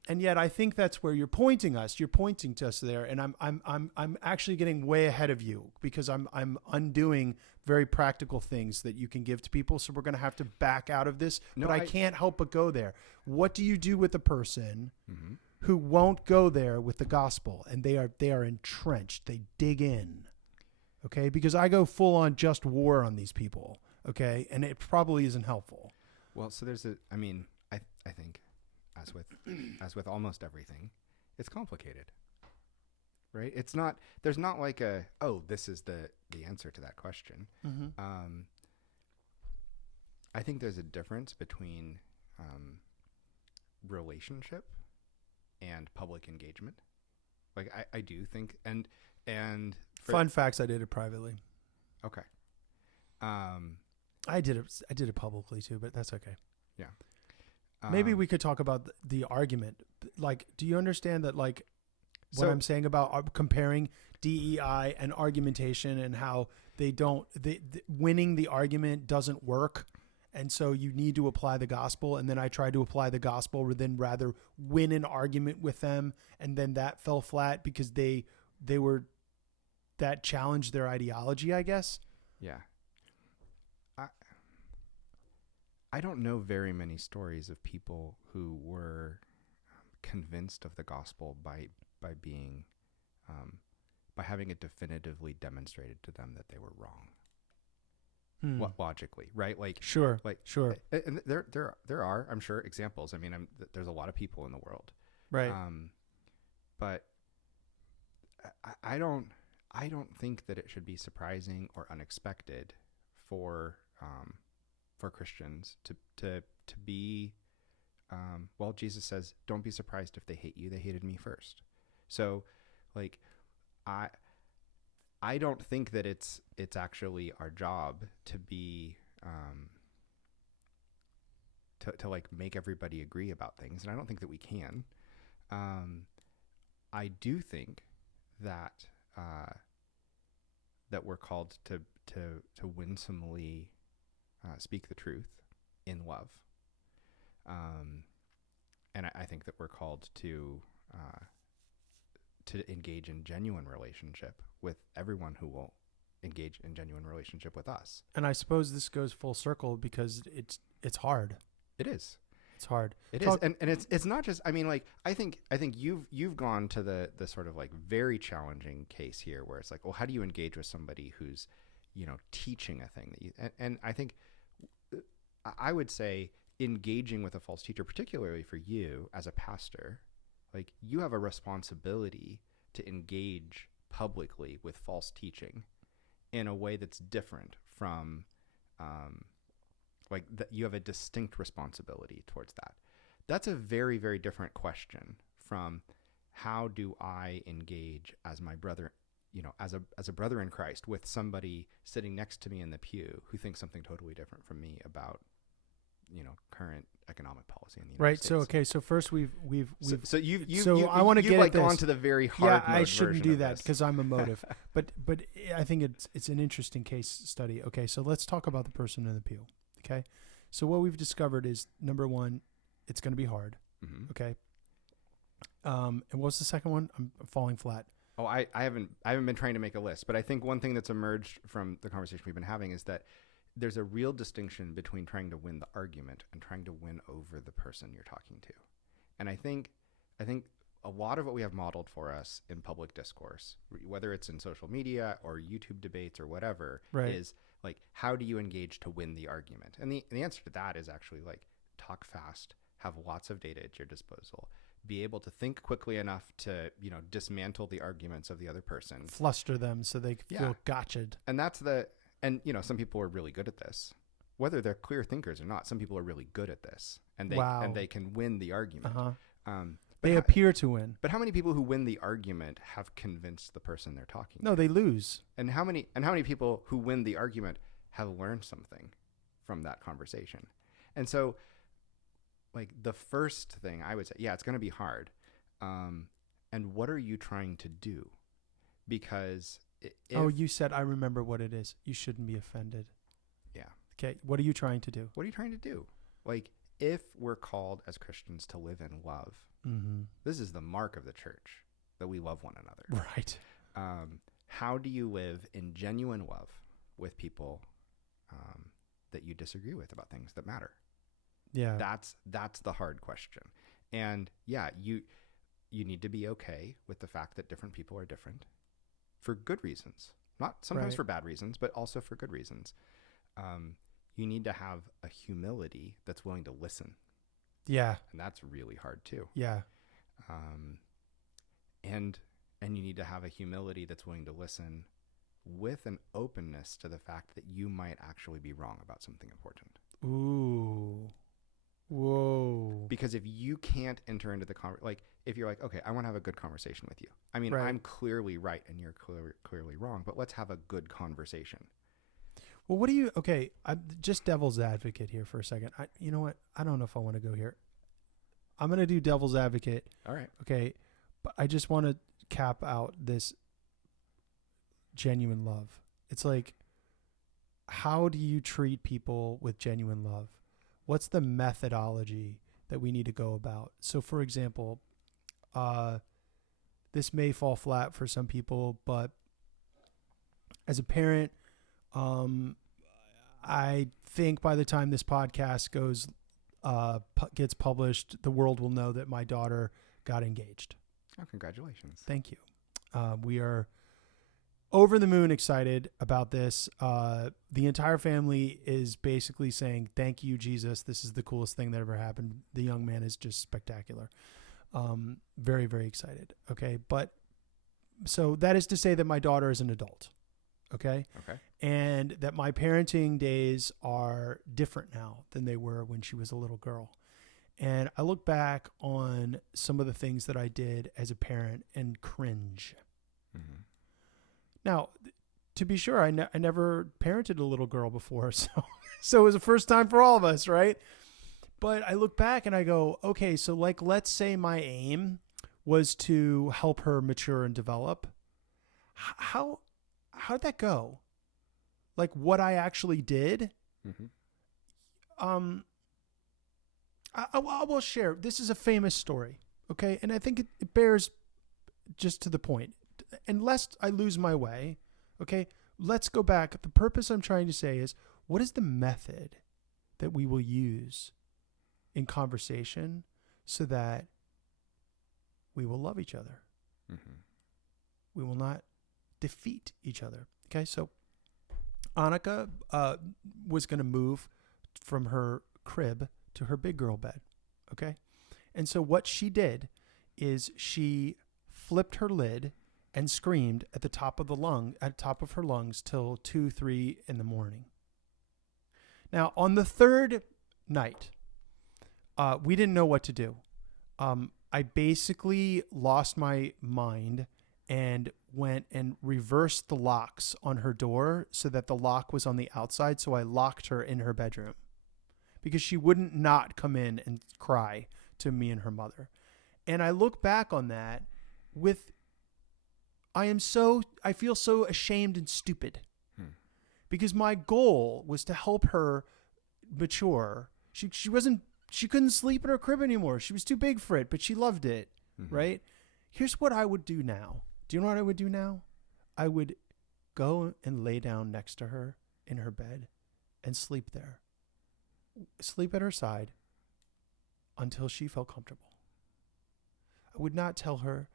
And yet I think that's where you're pointing us. You're pointing to us there, and I'm actually getting way ahead of you because I'm undoing very practical things that you can give to people. So we're going to have to back out of this, but I can't help but go there. What do you do with a person who won't go there with the gospel, and they are entrenched? They dig in, okay? Because I go full on just war on these people, okay? And it probably isn't helpful. Well, so I think, as with almost everything, it's complicated, right? There's not like this is the answer to that question. Mm-hmm. I think there's a difference between relationship and public engagement. Like, I do think, and fun facts, I did it privately. Okay. I did it publicly too, but that's okay. Yeah. Maybe we could talk about the argument. Like, do you understand that, like, what I'm saying about comparing DEI and argumentation, and how winning the argument doesn't work, and so you need to apply the gospel? And then I tried to apply the gospel, rather win an argument with them, and then that fell flat because that challenged their ideology, I guess. Yeah. I don't know very many stories of people who were convinced of the gospel by being, by having it definitively demonstrated to them that they were wrong. Logically, right? Like, sure. And there are, I'm sure, examples. I mean, there's a lot of people in the world, right? But I don't think that it should be surprising or unexpected for Christians to be, well, Jesus says, don't be surprised if they hate you. They hated me first. So, like, I don't think that it's actually our job to be, to like make everybody agree about things. And I don't think that we can. I do think that, that we're called to winsomely, speak the truth in love. And I think that we're called to engage in genuine relationship with everyone who will engage in genuine relationship with us. And I suppose this goes full circle because it's hard. It is. It's hard. It is. And it's not just, I mean, like, I think you've gone to the sort of like very challenging case here where it's like, well, how do you engage with somebody who's, you know, teaching a thing that you, and I think I would say engaging with a false teacher, particularly for you as a pastor, like, you have a responsibility to engage publicly with false teaching in a way that's different from, like, that you have a distinct responsibility towards that. That's a very, very different question from how do I engage as my brother, you know, as a brother in Christ with somebody sitting next to me in the pew who thinks something totally different from me about current economic policy in the United Right. States. So, okay. So first we've So you so I want to get like at this. gone to the very hard I mode shouldn't version do of that this. because I'm emotive. but I think it's an interesting case study. Okay. So let's talk about the person in the pew. Okay. So what we've discovered is, number one, it's going to be hard. Mhm. Okay. And what's the second one? I'm falling flat. Oh, I haven't been trying to make a list, but I think one thing that's emerged from the conversation we've been having is that there's a real distinction between trying to win the argument and trying to win over the person you're talking to. And I think a lot of what we have modeled for us in public discourse, whether it's in social media or YouTube debates or whatever, Right. is like, how do you engage to win the argument? And the answer to that is actually like, talk fast, have lots of data at your disposal, be able to think quickly enough to, dismantle the arguments of the other person. Fluster them so they feel gotcha'd. And some people are really good at this. Whether they're clear thinkers or not, some people are really good at this, and they can win the argument. They appear to win. But how many people who win the argument have convinced the person they're talking to? No, they lose. And how many people who win the argument have learned something from that conversation? And so, like, the first thing I would say, it's going to be hard. And what are you trying to do? Because you said, I remember what it is. You shouldn't be offended. Yeah. Okay. What are you trying to do? What are you trying to do? Like, if we're called as Christians to live in love, this is the mark of the church, that we love one another. Right. How do you live in genuine love with people that you disagree with about things that matter? Yeah. That's the hard question. And you need to be okay with the fact that different people are different for good reasons, not sometimes for bad reasons, but also for good reasons. You need to have a humility that's willing to listen. Yeah. And that's really hard too. Yeah. And you need to have a humility that's willing to listen with an openness to the fact that you might actually be wrong about something important. Ooh. Whoa. Because if you can't enter into the like, if you're like, okay, I want to have a good conversation with you. I mean, I'm clearly right and you're clearly wrong, but let's have a good conversation. Well, I'm just devil's advocate here for a second. You know what? I don't know if I want to go here. I'm going to do devil's advocate. All right. Okay. But I just want to cap out this genuine love. It's like, how do you treat people with genuine love? What's the methodology that we need to go about? So, for example, this may fall flat for some people, but as a parent, I think by the time this podcast gets published, the world will know that my daughter got engaged. Oh, congratulations. Thank you. We are over the moon excited about this. The entire family is basically saying, thank you, Jesus. This is the coolest thing that ever happened. The young man is just spectacular. Very, very excited. Okay. But so that is to say that my daughter is an adult. Okay. And that my parenting days are different now than they were when she was a little girl. And I look back on some of the things that I did as a parent and cringe. Mm-hmm. Now, to be sure, I never parented a little girl before. So it was a first time for all of us. Right. But I look back and I go, okay, so like, let's say my aim was to help her mature and develop. How did that go? Like what I actually did. Mm-hmm. I will share. This is a famous story. Okay. And I think it bears just to the point. And lest I lose my way. Okay. Let's go back. The purpose I'm trying to say is, what is the method that we will use in conversation so that we will love each other? Mm-hmm. We will not defeat each other. Okay. So Annika was going to move from her crib to her big girl bed. Okay. And so what she did is she flipped her lid and screamed at the top of her lungs till 2-3 in the morning. Now on the third night, we didn't know what to do. I basically lost my mind and went and reversed the locks on her door so that the lock was on the outside. So I locked her in her bedroom because she wouldn't not come in and cry to me and her mother. And I look back on that with, I feel so ashamed and stupid because my goal was to help her mature. She couldn't sleep in her crib anymore. She was too big for it, but she loved it. Right? Here's what I would do now. Do you know what I would do now? I would go and lay down next to her in her bed and sleep there. Sleep at her side until she felt comfortable. I would not tell her,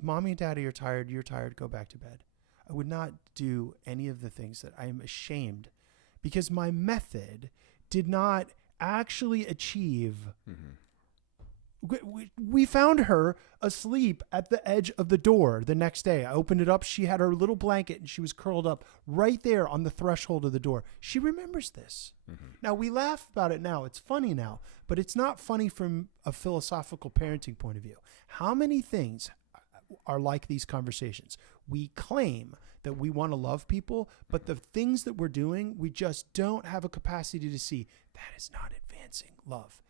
Mommy and Daddy are tired, you're tired, go back to bed. I would not do any of the things that I am ashamed because my method did not actually achieve. We found her asleep at the edge of the door the next day. I opened it up. She had her little blanket and she was curled up right there on the threshold of the door. She remembers this. Now, we laugh about it now. It's funny now, but it's not funny from a philosophical parenting point of view. How many things are like these conversations? We claim that we want to love people, but the things that we're doing, we just don't have a capacity to see. That is not advancing love.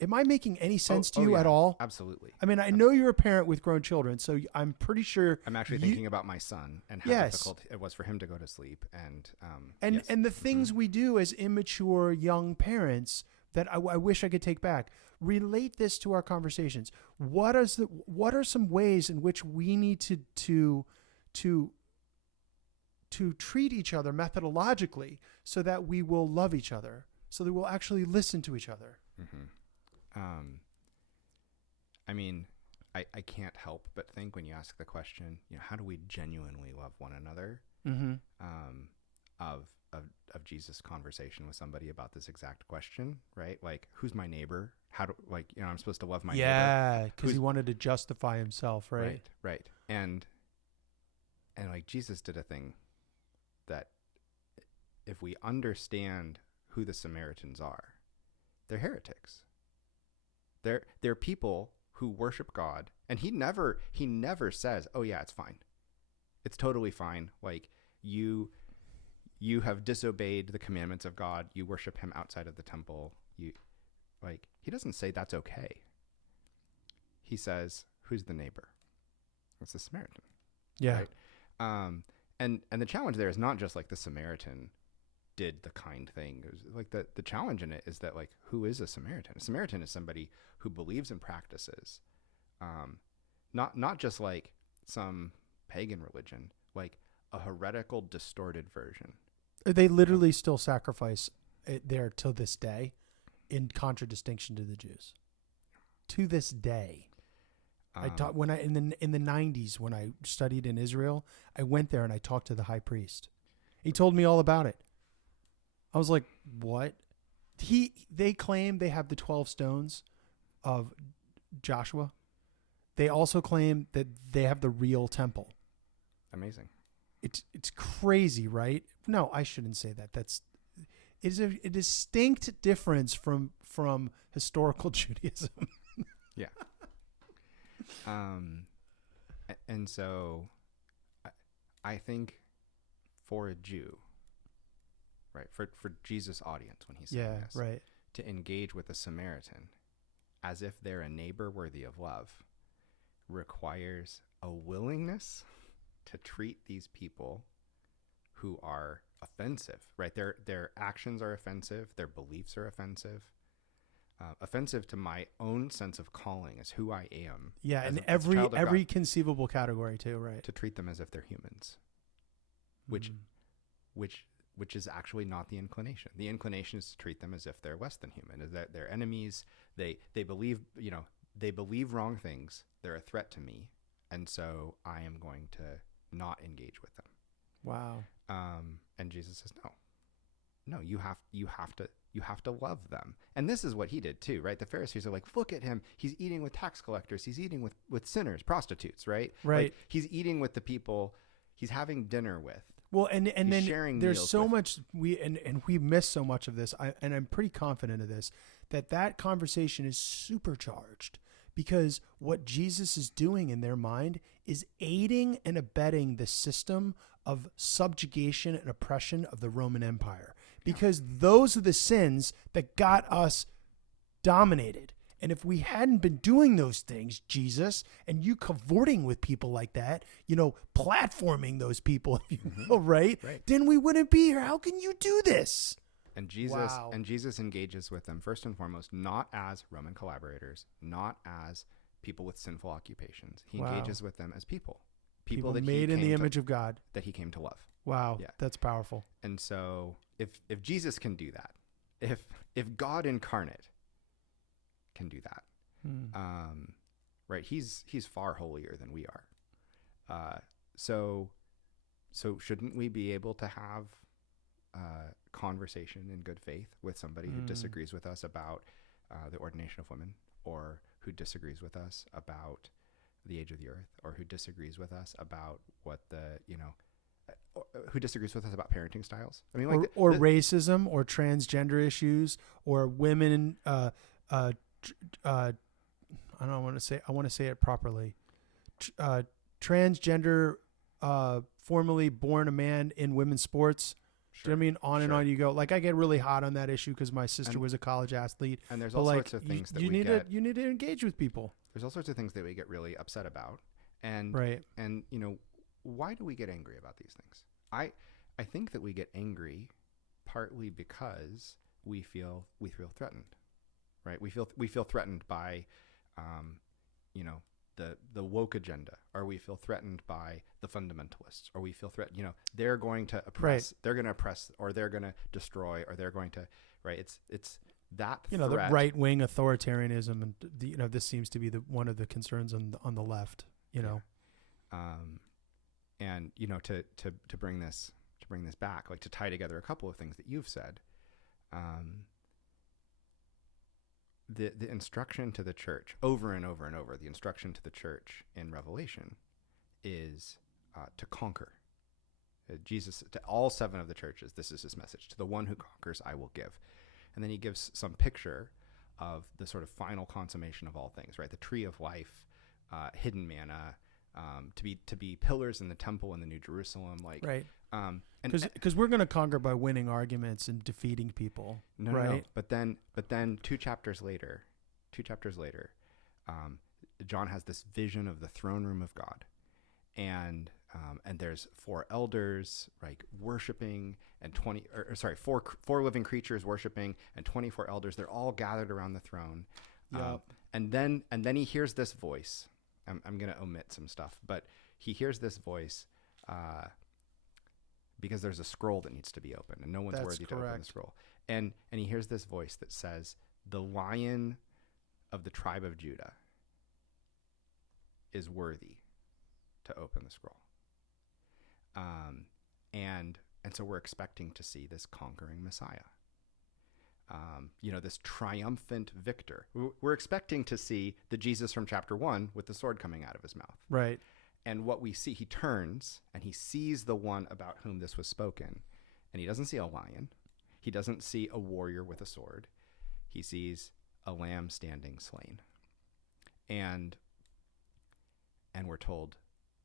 Am I making any sense to you at all? Absolutely. I mean, I know you're a parent with grown children, so I'm pretty sure. I'm actually thinking about my son and how difficult it was for him to go to sleep. And the things we do as immature young parents that I wish I could take back. Relate this to our conversations. What are some ways in which we need to treat each other methodologically so that we will love each other, so that we'll actually listen to each other? I mean, I can't help but think when you ask the question, how do we genuinely love one another? Of Jesus' conversation with somebody about this exact question, right? Like, who's my neighbor? I'm supposed to love my neighbor. Yeah, because he wanted to justify himself, right? Right. And like Jesus did a thing that if we understand who the Samaritans are, they're heretics. They're people who worship God, and he never says, "Oh yeah, it's fine. It's totally fine. Like you have disobeyed the commandments of God. You worship him outside of the temple. He doesn't say that's okay. He says, "Who's the neighbor?" It's the Samaritan. Yeah. Right? And the challenge there is not just like the Samaritan did the kind thing. It was like the challenge in it is that, like, who is a Samaritan? A Samaritan is somebody who believes and practices, not just like some pagan religion, like a heretical, distorted version. They literally still sacrifice it there to this day, in contradistinction to the Jews. To this day. I taught in the 90s when I studied in Israel. I went there and I talked to the high priest. He told me all about it. I was like, what? They claim they have the 12 stones of Joshua. They also claim that they have the real temple. Amazing. It's crazy, right? No, I shouldn't say that. It is a distinct difference from historical Judaism. Yeah. And so I think for a Jew, right, for Jesus' audience when he's saying this, right, to engage with a Samaritan as if they're a neighbor worthy of love requires a willingness to treat these people who are offensive, right? Their actions are offensive. Their beliefs are offensive. Offensive to my own sense of calling as who I am. Yeah, in every conceivable category too, right? To treat them as if they're humans, which is actually not the inclination. The inclination is to treat them as if they're less than human, as that they're enemies. They believe wrong things. They're a threat to me, and so I am going to not engage with them. Wow. And Jesus says, no, you have to love them. And this is what he did too, right? The Pharisees are like, look at him. He's eating with tax collectors. He's eating with sinners, prostitutes, right? Right. Like, he's eating with the people he's having dinner with. Well, and then sharing there's so much we miss so much of this. And I'm pretty confident of this, that conversation is supercharged because what Jesus is doing in their mind is aiding and abetting the system of subjugation and oppression of the Roman Empire. because those are the sins that got us dominated. And if we hadn't been doing those things, Jesus, and you cavorting with people like that, platforming those people, if you will, right? Then we wouldn't be here. How can you do this? And Jesus engages with them first and foremost, not as Roman collaborators, not as people with sinful occupations. He engages with them as people that made in the image of God, that he came to love. Wow, yeah. That's powerful. And so, if Jesus can do that, if God incarnate can do that, right? He's far holier than we are. So shouldn't we be able to have conversation in good faith with somebody who disagrees with us about the ordination of women, or who disagrees with us about the age of the earth, or who disagrees with us about who disagrees with us about parenting styles? I mean, or racism, or transgender issues, or women. I don't want to say. I want to say it properly. Transgender, formerly born a man in women's sports. Do you know what I mean? On and on you go. Like, I get really hot on that issue because my sister was a college athlete. And there's all sorts of things that you need to engage with people. There's all sorts of things that we get really upset about. And why do we get angry about these things? I think that we get angry partly because we feel threatened, right? We feel threatened by, the woke agenda, or we feel threatened by the fundamentalists, or we feel threatened, they're going to oppress, they're going to oppress, or they're going to destroy, or they're going to, right? It's that, threat. The right-wing authoritarianism. And this seems to be one of the concerns on the left, and to bring this back, like to tie together a couple of things that you've said, the instruction to the church over and over and over, the instruction to the church in Revelation is to conquer. Jesus, to all 7 of the churches, this is his message: to the one who conquers, I will give. And then he gives some picture of the sort of final consummation of all things, right? The tree of life, hidden manna, to be pillars in the temple in the New Jerusalem, like right. Because we're going to conquer by winning arguments and defeating people. No. But then two chapters later, John has this vision of the throne room of God, and there's 4 elders, like worshiping, and 4 living creatures worshiping, and 24 elders. They're all gathered around the throne. Yep. And then he hears this voice. I'm going to omit some stuff, but he hears this voice because there's a scroll that needs to be opened, and no one's worthy to open the scroll. And he hears this voice that says, "The Lion of the tribe of Judah is worthy to open the scroll." And so we're expecting to see this conquering Messiah. This triumphant victor. We're expecting to see the Jesus from chapter 1 with the sword coming out of his mouth. Right. And what we see, he turns and he sees the one about whom this was spoken. And he doesn't see a lion. He doesn't see a warrior with a sword. He sees a lamb standing slain. And we're told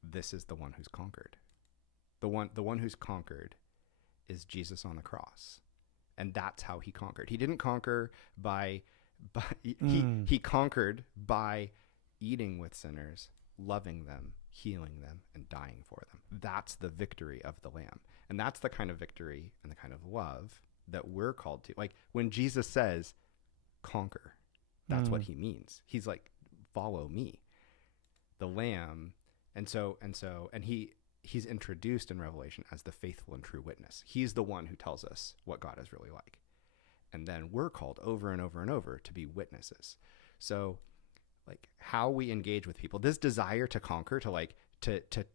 this is the one who's conquered. The one who's conquered is Jesus on the cross. And that's how he conquered. He didn't conquer he conquered by eating with sinners, loving them, healing them, and dying for them. That's the victory of the Lamb. And that's the kind of victory and the kind of love that we're called to. Like, when Jesus says, conquer, that's what he means. He's like, follow me, the Lamb. And he's introduced in Revelation as the faithful and true witness. He's the one who tells us what God is really like. And then we're called over and over and over to be witnesses. So, like, how we engage with people, this desire to conquer, to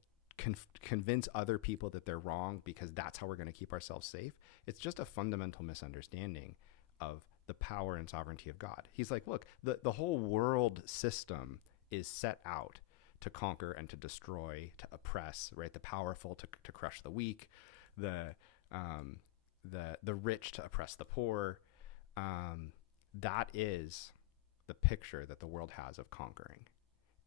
convince other people that they're wrong because that's how we're going to keep ourselves safe, it's just a fundamental misunderstanding of the power and sovereignty of God. He's like, look, the whole world system is set out to conquer and to destroy, to oppress, right? The powerful to crush the weak, the rich to oppress the poor. That is the picture that the world has of conquering.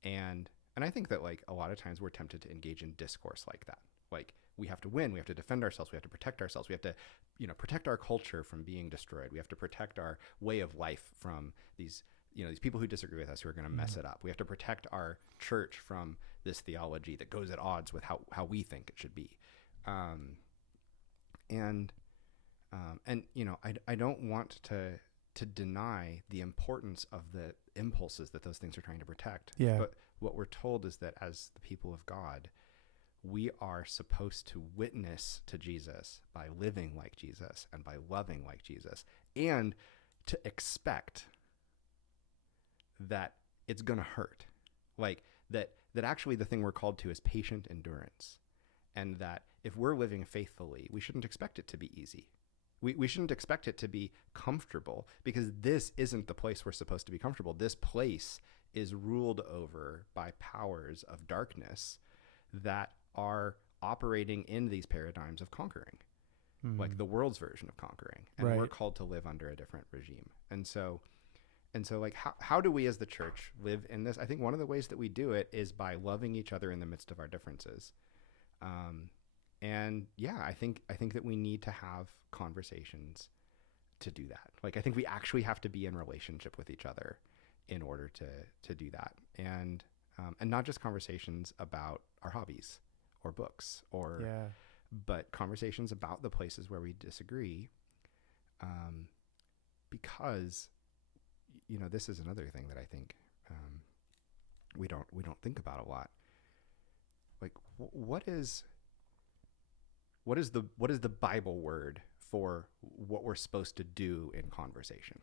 And I think that, like, a lot of times we're tempted to engage in discourse like that, Like, we have to win. We have to defend ourselves. We have to protect ourselves. We have to, protect our culture from being destroyed. We have to protect our way of life from these people who disagree with us, who are going to mess it up. We have to protect our church from this theology that goes at odds with how we think it should be. I don't want to deny the importance of the impulses that those things are trying to protect. Yeah. But what we're told is that as the people of God, we are supposed to witness to Jesus by living like Jesus and by loving like Jesus, and to expect that it's going to hurt. Like that actually the thing we're called to is patient endurance. And that if we're living faithfully, we shouldn't expect it to be easy. We shouldn't expect it to be comfortable, because this isn't the place we're supposed to be comfortable. This place is ruled over by powers of darkness that are operating in these paradigms of conquering, like the world's version of conquering. And we're called to live under a different regime. And so like, how do we as the church live in this? I think one of the ways that we do it is by loving each other in the midst of our differences. I think that we need to have conversations to do that. Like, I think we actually have to be in relationship with each other in order to do that. And not just conversations about our hobbies or books but conversations about the places where we disagree. Because, this is another thing that I think, we don't think about a lot. Like, what is the Bible word for what we're supposed to do in conversation?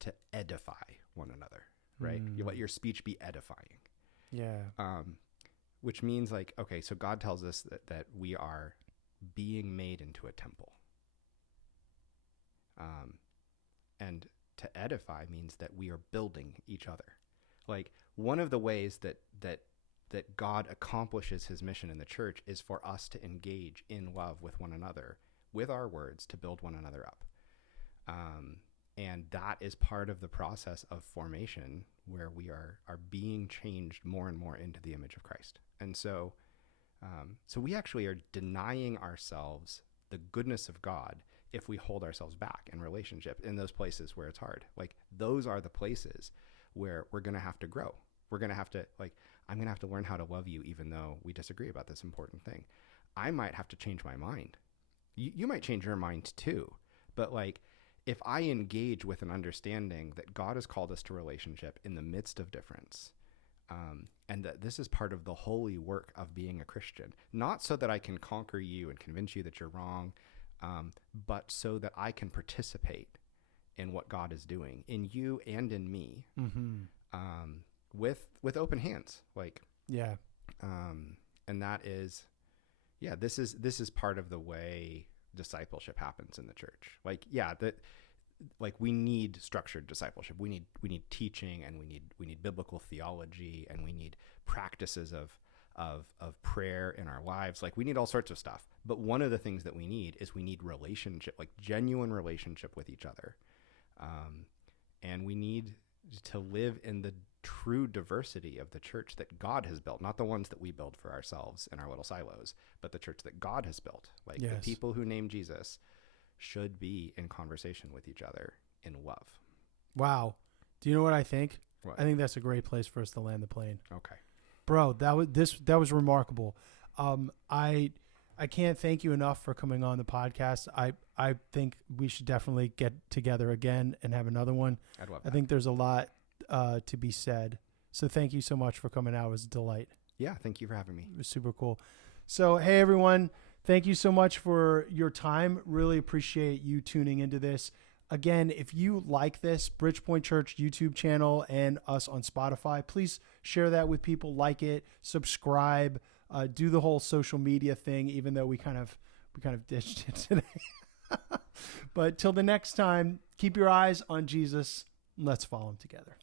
To edify one another, right? You let your speech be edifying. Yeah. Which means, like, okay, so God tells us that we are being made into a temple. And to edify means that we are building each other. Like, one of the ways that God accomplishes his mission in the church is for us to engage in love with one another, with our words, to build one another up. And that is part of the process of formation, where we are being changed more and more into the image of Christ. And so we actually are denying ourselves the goodness of God if we hold ourselves back in relationship in those places where it's hard. Like, those are the places where we're going to have to grow. We're going to have to, like, I'm going to have to learn how to love you even though we disagree about this important thing. I might have to change my mind. You might change your mind too. But, like, if I engage with an understanding that God has called us to relationship in the midst of difference, and that this is part of the holy work of being a Christian, not so that I can conquer you and convince you that you're wrong, but so that I can participate in what God is doing in you and in me, with open hands. Like, yeah. And that is, this is part of the way discipleship happens in the church. Like, we need structured discipleship. We need teaching, and we need biblical theology, and we need practices of prayer in our lives. Like, we need all sorts of stuff. But one of the things that we need relationship, like genuine relationship with each other. And we need to live in the true diversity of the church that God has built, not the ones that we build for ourselves in our little silos, but the church that God has built. Like, the people who name Jesus should be in conversation with each other in love. Wow. Do you know what I think? What? I think that's a great place for us to land the plane. Okay. Bro, that was remarkable. I can't thank you enough for coming on the podcast. I think we should definitely get together again and have another one. I'd love that. I think there's a lot to be said. So thank you so much for coming out. It was a delight. Yeah, thank you for having me. It was super cool. So, hey, everyone. Thank you so much for your time. Really appreciate you tuning into this. Again, if you like this Bridgepoint Church YouTube channel and us on Spotify, please share that with people, like it, subscribe, do the whole social media thing, even though we kind of ditched it today. But till the next time, keep your eyes on Jesus. Let's follow him together.